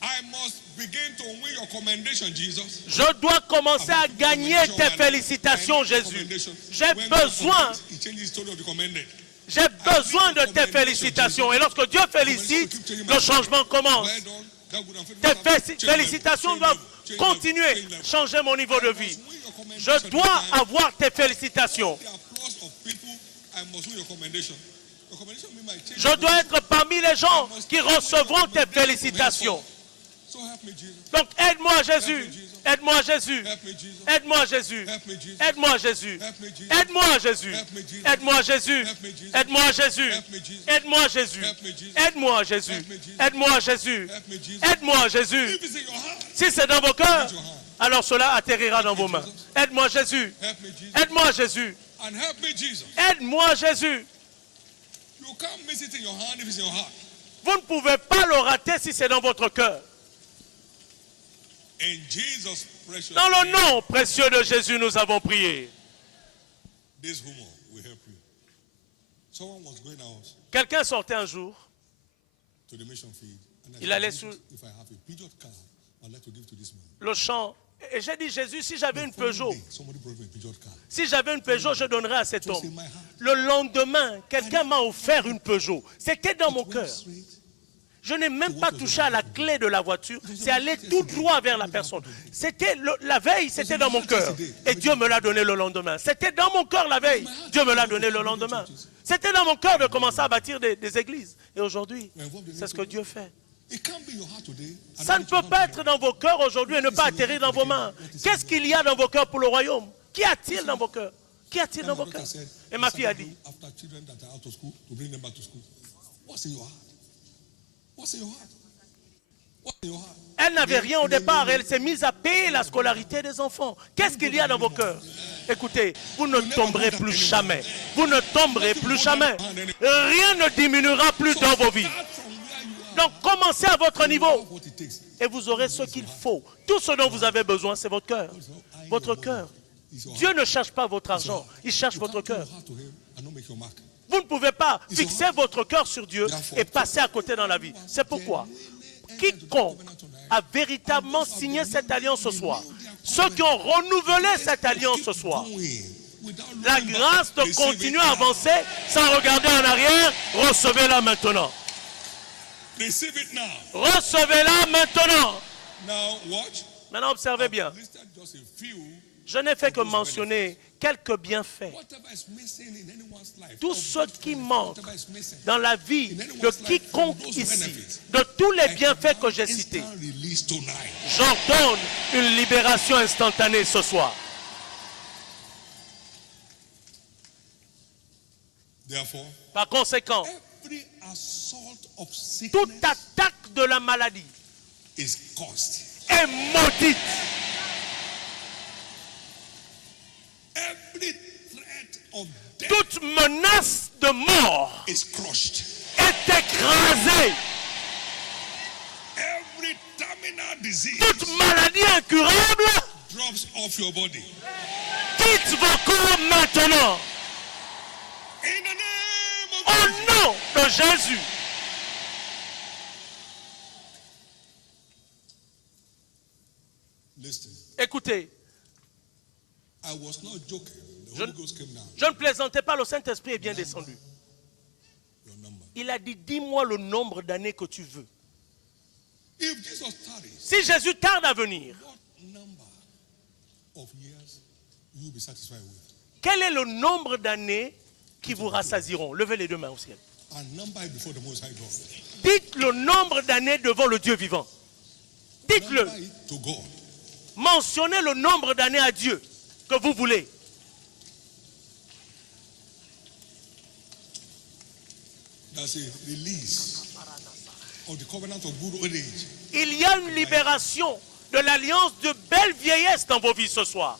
I must begin to win your commendation, Jesus. Je dois commencer à gagner tes félicitations, Jésus. J'ai besoin de tes félicitations. Et lorsque Dieu félicite, le changement commence. Tes félicitations doivent continuer à changer mon niveau de vie. Je dois avoir tes félicitations. Your commendation might change. Je dois être parmi les gens qui recevront tes félicitations. So help me, Jesus. Donc aide-moi Jésus, aide-moi Jésus, Help me, Jesus. aide-moi Jésus, Help me, Jesus. aide-moi Jésus, Help me, Jesus. aide-moi Jésus, Help me, Jesus. aide-moi Jésus, Help me, Jesus. aide-moi Jésus, Help me, Jesus. aide-moi Jésus, Help me, Jesus. aide-moi Jésus, Help me, Jesus. aide-moi Jésus, Help me, Jesus. aide-moi Jésus. If it's in your heart, Si c'est dans vos cœurs, your hand. alors cela atterrira dans vos mains. Aide-moi Jésus, Help me, Jesus. aide-moi Jésus, And help me, Jesus. aide-moi Jésus. You can't miss it in your hand if it's in your heart. Vous ne pouvez pas le rater si c'est dans votre cœur. In Jesus' precious Dans le name, nom précieux de Jésus, nous avons prié. this woman will help you. Someone was going out Quelqu'un sortait un jour, to the mission field. And I il said, allait "Jesus, sur if I have a Peugeot car, I'd like to give to this man." le champ, et j'ai dit, Jésus, si j'avais une Peugeot, One day, somebody brought me a Peugeot car. si j'avais une Peugeot, je donnerais à cet It was homme. in my heart. Le lendemain, quelqu'un m'a offert une Peugeot. C'était dans mon It went cœur. straight. Je n'ai même pas touché à la clé de la voiture. C'est allé tout droit vers la personne. C'était la veille, c'était dans mon cœur. Et Dieu me l'a donné le lendemain. C'était dans mon cœur la veille. Dieu me l'a donné le lendemain. C'était dans mon cœur de commencer à bâtir des églises. Et aujourd'hui, c'est ce que Dieu fait. It can't be in your heart today. and Ça not ne in your peut pas hand être dans vos cœurs aujourd'hui et ne pas atterrir dans vos mains. Qu'est-ce qu'il y a dans vos cœurs pour le royaume? Qu'y a-t-il dans vos cœurs? Qu'y a-t-il dans vos cœurs? Et ma fille a dit, after children that are out of school, to bring them back to school. What's in your heart? What's in your heart? What's in your heart? elle n'avait rien au départ, elle s'est mise à payer la scolarité des enfants. Qu'est-ce qu'il y a dans vos cœurs? Écoutez, vous ne tomberez plus jamais. Vous ne tomberez plus jamais. Rien ne diminuera plus dans vos vies. Start from where you are. Donc commencez à votre niveau What it takes. et vous aurez ce qu'il faut. Tout ce dont vous avez besoin, c'est votre cœur. Votre cœur. Dieu ne cherche pas votre argent, il cherche votre cœur. Your heart to him and not make your mark. Vous ne pouvez pas fixer votre cœur sur Dieu et passer à côté dans la vie. C'est pourquoi quiconque a véritablement signé cette alliance ce soir, ceux qui ont renouvelé cette alliance ce soir, la grâce de continuer à avancer sans regarder en arrière, recevez-la maintenant. Receive it now. Recevez-la maintenant. Now watch. Maintenant, observez bien. Listed just a few. Je n'ai fait que mentionner quelques bienfaits. Whatever is missing in anyone's life. Tout ce qui manque Whatever is missing. dans la vie de quiconque ici, de tous les bienfaits que j'ai cités, Instant release tonight. j'ordonne une libération instantanée ce soir. Therefore, Par conséquent, every assault of sickness toute attaque de la maladie is caused. est maudite. Every threat of death Toute menace de mort is crushed. est écrasée. Every terminal disease Toute maladie incurable drops off your body. quitte vos corps maintenant. In the name of Au Jesus. nom de Jésus. Listen, Écoutez, I was not joking. The Je- Holy Ghost came down. je ne plaisantais pas, le Saint-Esprit est bien descendu. Your number. Il a dit, dis-moi le nombre d'années que tu veux. If Jesus tarries, Si Jésus tarde à venir, what number of years you will be satisfied with? quel est le nombre d'années qui vous rassasieront? Levez les deux mains au ciel. And number it before the Most High God. Dites le nombre d'années devant le Dieu vivant. Dites-le. Number it to God. Mentionnez le nombre d'années à Dieu que vous voulez. That's a release of the covenant of good old age. Il y a une libération de l'alliance de belle vieillesse dans vos vies ce soir.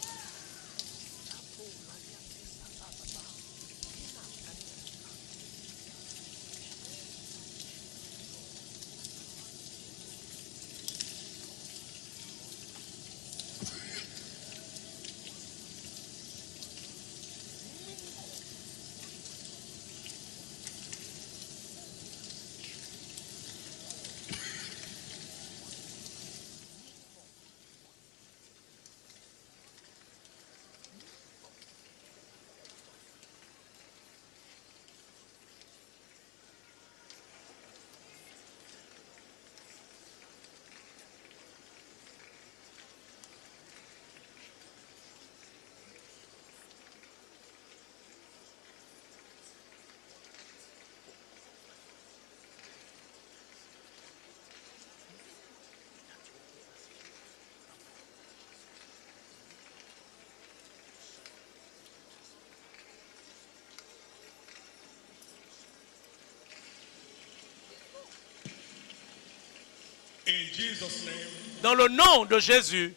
In Jesus' name, Dans le nom de Jésus,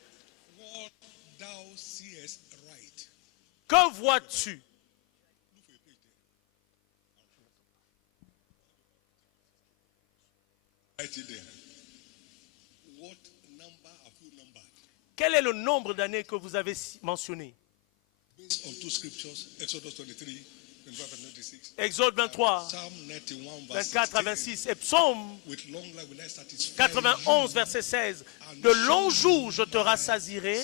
what thou seest right. que vois-tu? Write it there. What number have you numbered? Quel est le nombre d'années que vous avez mentionné? Based on two scriptures, Exodus 23, 25 and 26. Exode 23, Psalm 91, verse 24 à 16. 26 et Psaume With long life will I satisfy 91, you. verset 16. De longs jours je te rassasierai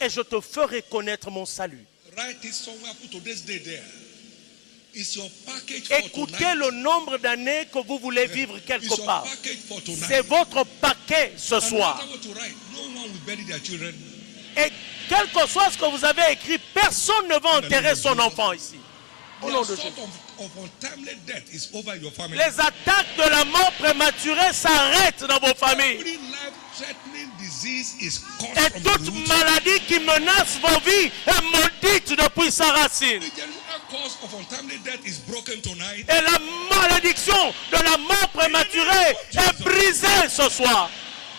et je te ferai connaître mon salut. Write it somewhere, put today's day there. It's your package for Écoutez tonight. le nombre d'années que vous voulez vivre It's quelque your part. package for tonight. C'est votre paquet ce And no soir. matter what you write, no one will bury their children. Et quel que soit ce que vous avez écrit, personne ne va enterrer son enfant ici. Au The nom de assault Jésus. of untimely death is over in your family. Les attaques de la mort prématurée s'arrêtent dans vos familles. Every life-threatening disease is caused Et from the toute root. maladie qui menace vos vies est maudite depuis sa racine. The generational cause of untimely death is broken tonight. Et la malédiction de la mort prématurée est brisée ce soir.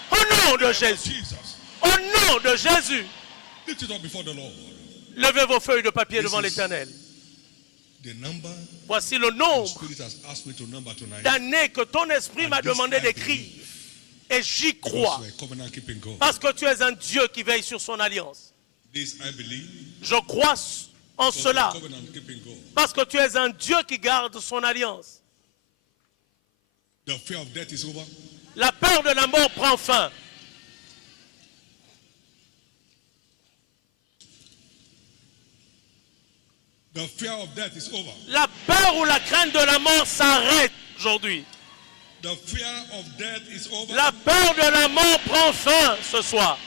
Au nom de Jésus. Jesus, Au nom de Jésus. lift it up before the Lord. Levez vos feuilles de papier devant is- l'Éternel. The number Voici le nombre Spirit has asked me to number tonight. d'années que ton esprit m'a demandé d'écrire. Et j'y crois. Because you are a covenant keeping God. Parce que tu es un Dieu qui veille sur son alliance. This I believe. Je crois en Because you are cela. a covenant keeping God. Parce que tu es un Dieu qui garde son alliance. The fear of death is over. La peur de la mort prend fin. The fear of death is over. La peur ou la crainte de la mort s'arrête aujourd'hui. The fear of death is over. La peur de la mort prend fin ce soir.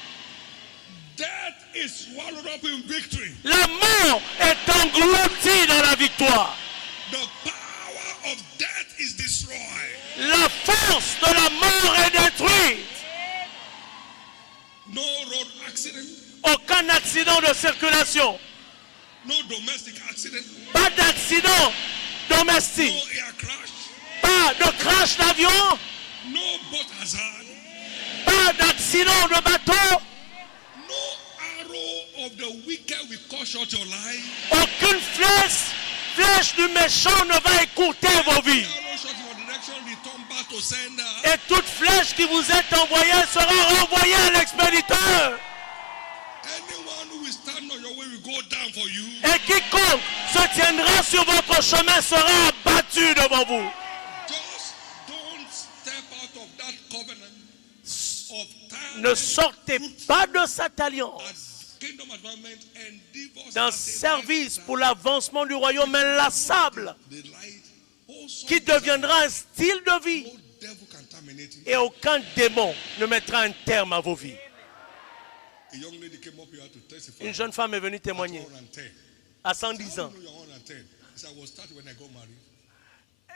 Death is swallowed up in victory. La mort est engloutie dans la victoire. The power of death is destroyed. La force de la mort est détruite. No road accident, Aucun accident de circulation. no domestic accident, Pas d'accident no domestique. air crash, Pas de crash d'avion. no boat hazard, Pas d'accident de bateau. no arrow of the wicked will cut short your life. Aucune flèche du méchant ne va écouter vos vies. Arrow shot in your direction, return back to sender. Et toute flèche qui vous est envoyée sera renvoyée à l'expéditeur. Anyone who will stand on your way will go down for you. Et quiconque se tiendra sur votre chemin sera abattu devant vous. Just don't step out of that covenant of time Ne sortez pas de cette alliance and kingdom advancement and divorce d'un as a service lifestyle. pour l'avancement du royaume inlassable The light also qui deviendra un style de vie. no devil contaminate you. Et aucun démon ne mettra un terme à vos vies. A young lady came up here to testify. Une jeune femme est venue At témoigner 110. à 110 How ans. do you know you're 110? He said, I was started when I got married.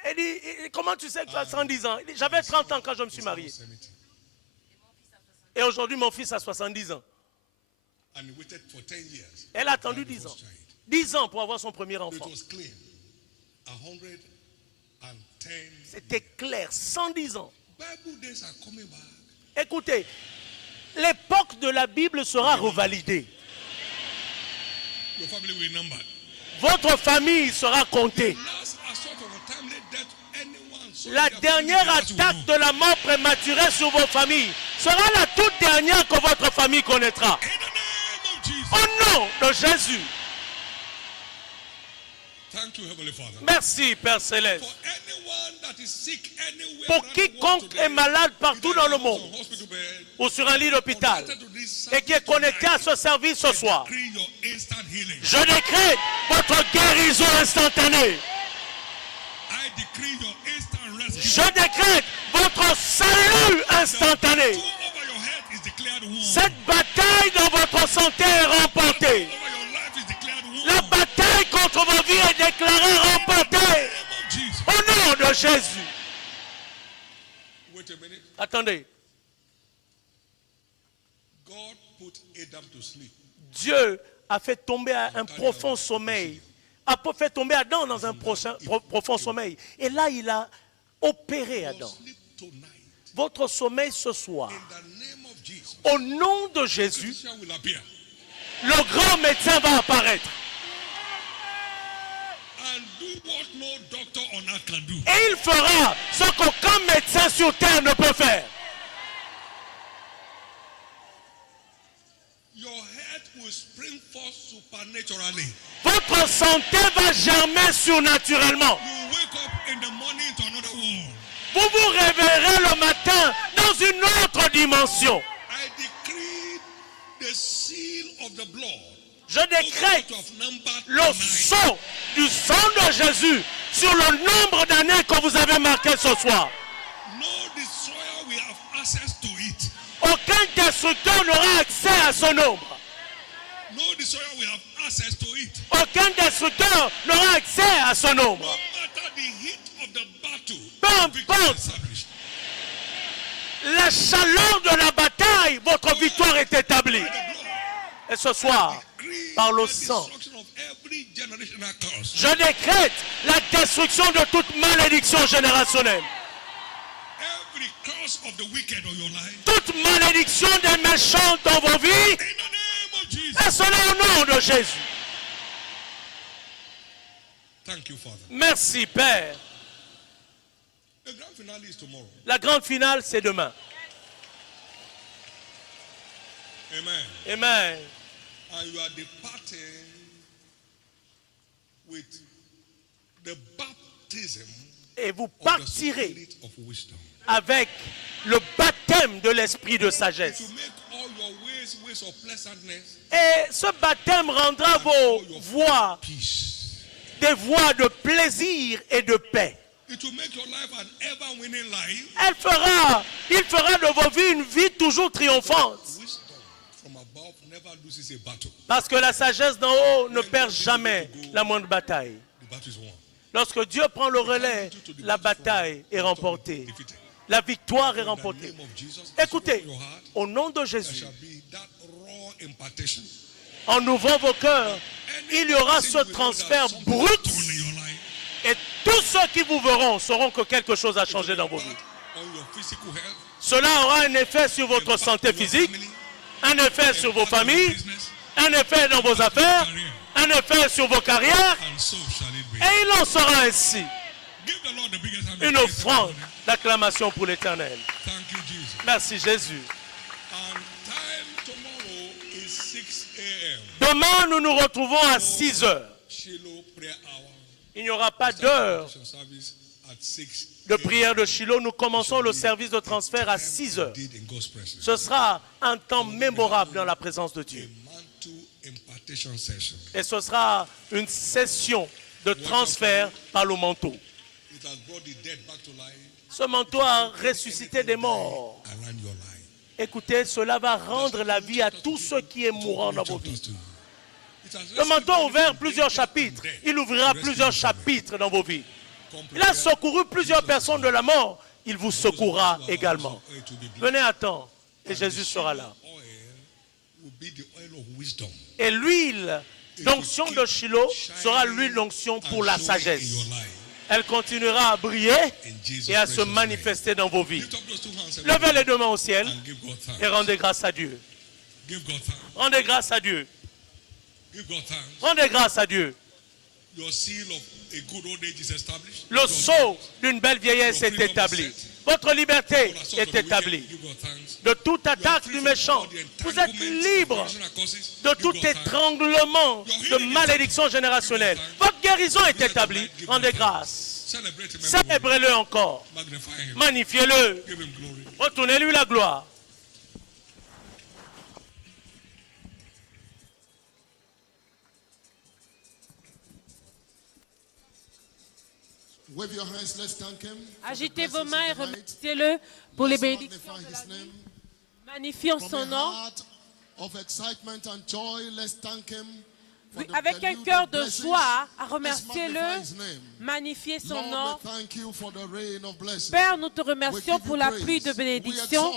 Elle dit, comment tu sais que tu as 110 ans? Il dit, j'avais 30 ans quand je me suis marié. 70. Et aujourd'hui, mon fils a 70 ans. And he waited for 10 years. Elle a attendu for the 10 ans. first child. 10 ans pour avoir son premier It enfant. was clean. 110 C'était clair, 110 ans. Bible days are coming back. Écoutez, l'époque de la Bible sera revalidée. Your family will number. Votre famille sera comptée. Last assault of untimely death, anyone. So La their dernière family members will attaque know. de la mort prématurée sur vos familles sera la toute dernière que votre famille connaîtra. In the name of Jesus. Au nom de Jésus. Thank you, Heavenly Father. Merci, Père Céleste. For anyone that is sick anywhere Pour around the world quiconque today, est malade partout either dans le in monde a hospital bed, ou sur un lit d'hôpital connected to this et qui est connecté à ce service ce soir, decree your instant healing. je décrète votre guérison instantanée. I decree your instant rescue. Je décrète votre salut instantané. Two over your head is declared won. Cette bataille dans votre santé est remportée. Over your life is declared won. La bataille contre vos vies est déclarée remportée. In the name of Jesus. Au nom de Jésus. Wait a minute. Attendez. God put Adam to sleep. Dieu a fait tomber un profond sommeil. A fait tomber Adam dans un profond sommeil. Et là, il a opéré Your Adam. sleep tonight votre sommeil ce soir. In the name of Jesus. Au nom de Jésus, Physician will appear. le grand médecin va apparaître. And do what no doctor on earth can do. Et il fera ce qu'aucun médecin sur terre ne peut faire. Your health will spring forth supernaturally. Votre santé va germer surnaturellement. You wake up in the morning to another world. Vous vous réveillerez le matin dans une autre dimension. I decree the seal of the blood. Je décrète of number le sceau du sang de Jésus sur le nombre d'années que vous avez marqué ce soir. No destroyer will have access to it. Aucun destructeur n'aura accès à ce nombre. No destroyer will have access to it. Aucun destructeur n'aura accès à ce No nombre. matter the heat of the battle, Peu victory is importe established. la chaleur de la bataille, votre victoire est établie. By the blood, Et ce soir, decree par le the sang, destruction of every generational curse. je décrète la destruction de toute malédiction générationnelle. Every curse of the wicked on your life. Toute malédiction des méchants dans vos vies, In the name of Jesus. et cela au nom de Jésus. Thank you, Father. Merci, Père. The grand finale is tomorrow. La grande finale, c'est demain. Amen. Amen. And you are departing with the baptism Et vous of the partirez spirit of wisdom. avec le baptême de l'esprit de To sagesse. make all your ways ways of pleasantness, Et ce baptême rendra vos voies peace. des voies de plaisir et de paix. It will make your life an ever-winning life. Il fera de vos vies une vie toujours triomphante. Wisdom from above never loses a battle. Parce que la sagesse d'en haut ne perd jamais la moindre bataille. The battle is won. Lorsque Dieu prend le relais, la bataille est remportée. La victoire est remportée. Écoutez, au nom de There Jésus, shall be that raw impartation. en ouvrant vos cœurs, il y aura ce transfert brut Turn in your life. et tous ceux qui vous verront sauront que quelque chose a changé dans vos vies. On your physical health. Cela aura un effet sur votre santé physique, un effet sur vos familles, un effet dans vos affaires, un effet sur vos carrières, And so shall it be. et il en sera ainsi. Give the Lord the biggest hand. Une offrande d'acclamation pour l'Éternel. Thank you, Jesus. Merci Jésus. And time tomorrow is 6 a.m. Demain, nous nous retrouvons à 6 heures. Shiloh prayer hour. Il n'y aura pas d'heure Service at 6 de prière de Shiloh. Nous commençons le service de transfert à 6 heures. did in God's presence. Ce sera un temps mémorable dans la présence de Dieu. Mantle impartation session. Et ce sera une session de transfert par le manteau. It has brought the dead back to life Ce manteau a ressuscité des morts. around your life. Écoutez, cela va rendre la vie à tout ce qui est mourant dans vos vies. Chapters to you. It has Le manteau a ouvert rescued plusieurs the chapitres. dead. Il ouvrira plusieurs chapitres dans vos vies. Il a secouru plusieurs personnes de la mort. Il vous secourra également. Venez à temps et Jésus sera là. Oil will be the oil of wisdom. Et l'huile d'onction de Shiloh sera l'huile d'onction pour la And showing in sagesse. your life. Elle continuera à briller In Jesus' et à se precious name. manifester dans vos vies. Lift up those two hands Levez les deux mains au ciel and give God thanks. et rendez grâce à Dieu. Give God thanks. Rendez grâce à Dieu. Give God thanks. Rendez grâce à Dieu. Your seal of a good old age is established. Le sceau d'une belle vieillesse est établi. Votre liberté est établie. Give God thanks. De toute attaque du méchant, vous êtes libre de tout étranglement de malédiction générationnelle. Votre guérison est établie. Rendez grâce. Celebrate him. Célébrez-le encore. Magnify him. Magnifiez-le. Give him glory. Retournez-lui la gloire. Wave your hands, let's thank him. Agitez vos mains et remerciez-le pour les bénédictions. Magnify his name. Magnifions From son a nom. heart of excitement and joy, let's thank him. for Oui, the avec un prelude cœur of de blessings. joie, à Let's remercier-le. magnify his name. Magnifier son Lord, nom. we thank you for the rain of blessings. Père, nous te We remercions give pour you la praise. pluie de We bénédiction. exalt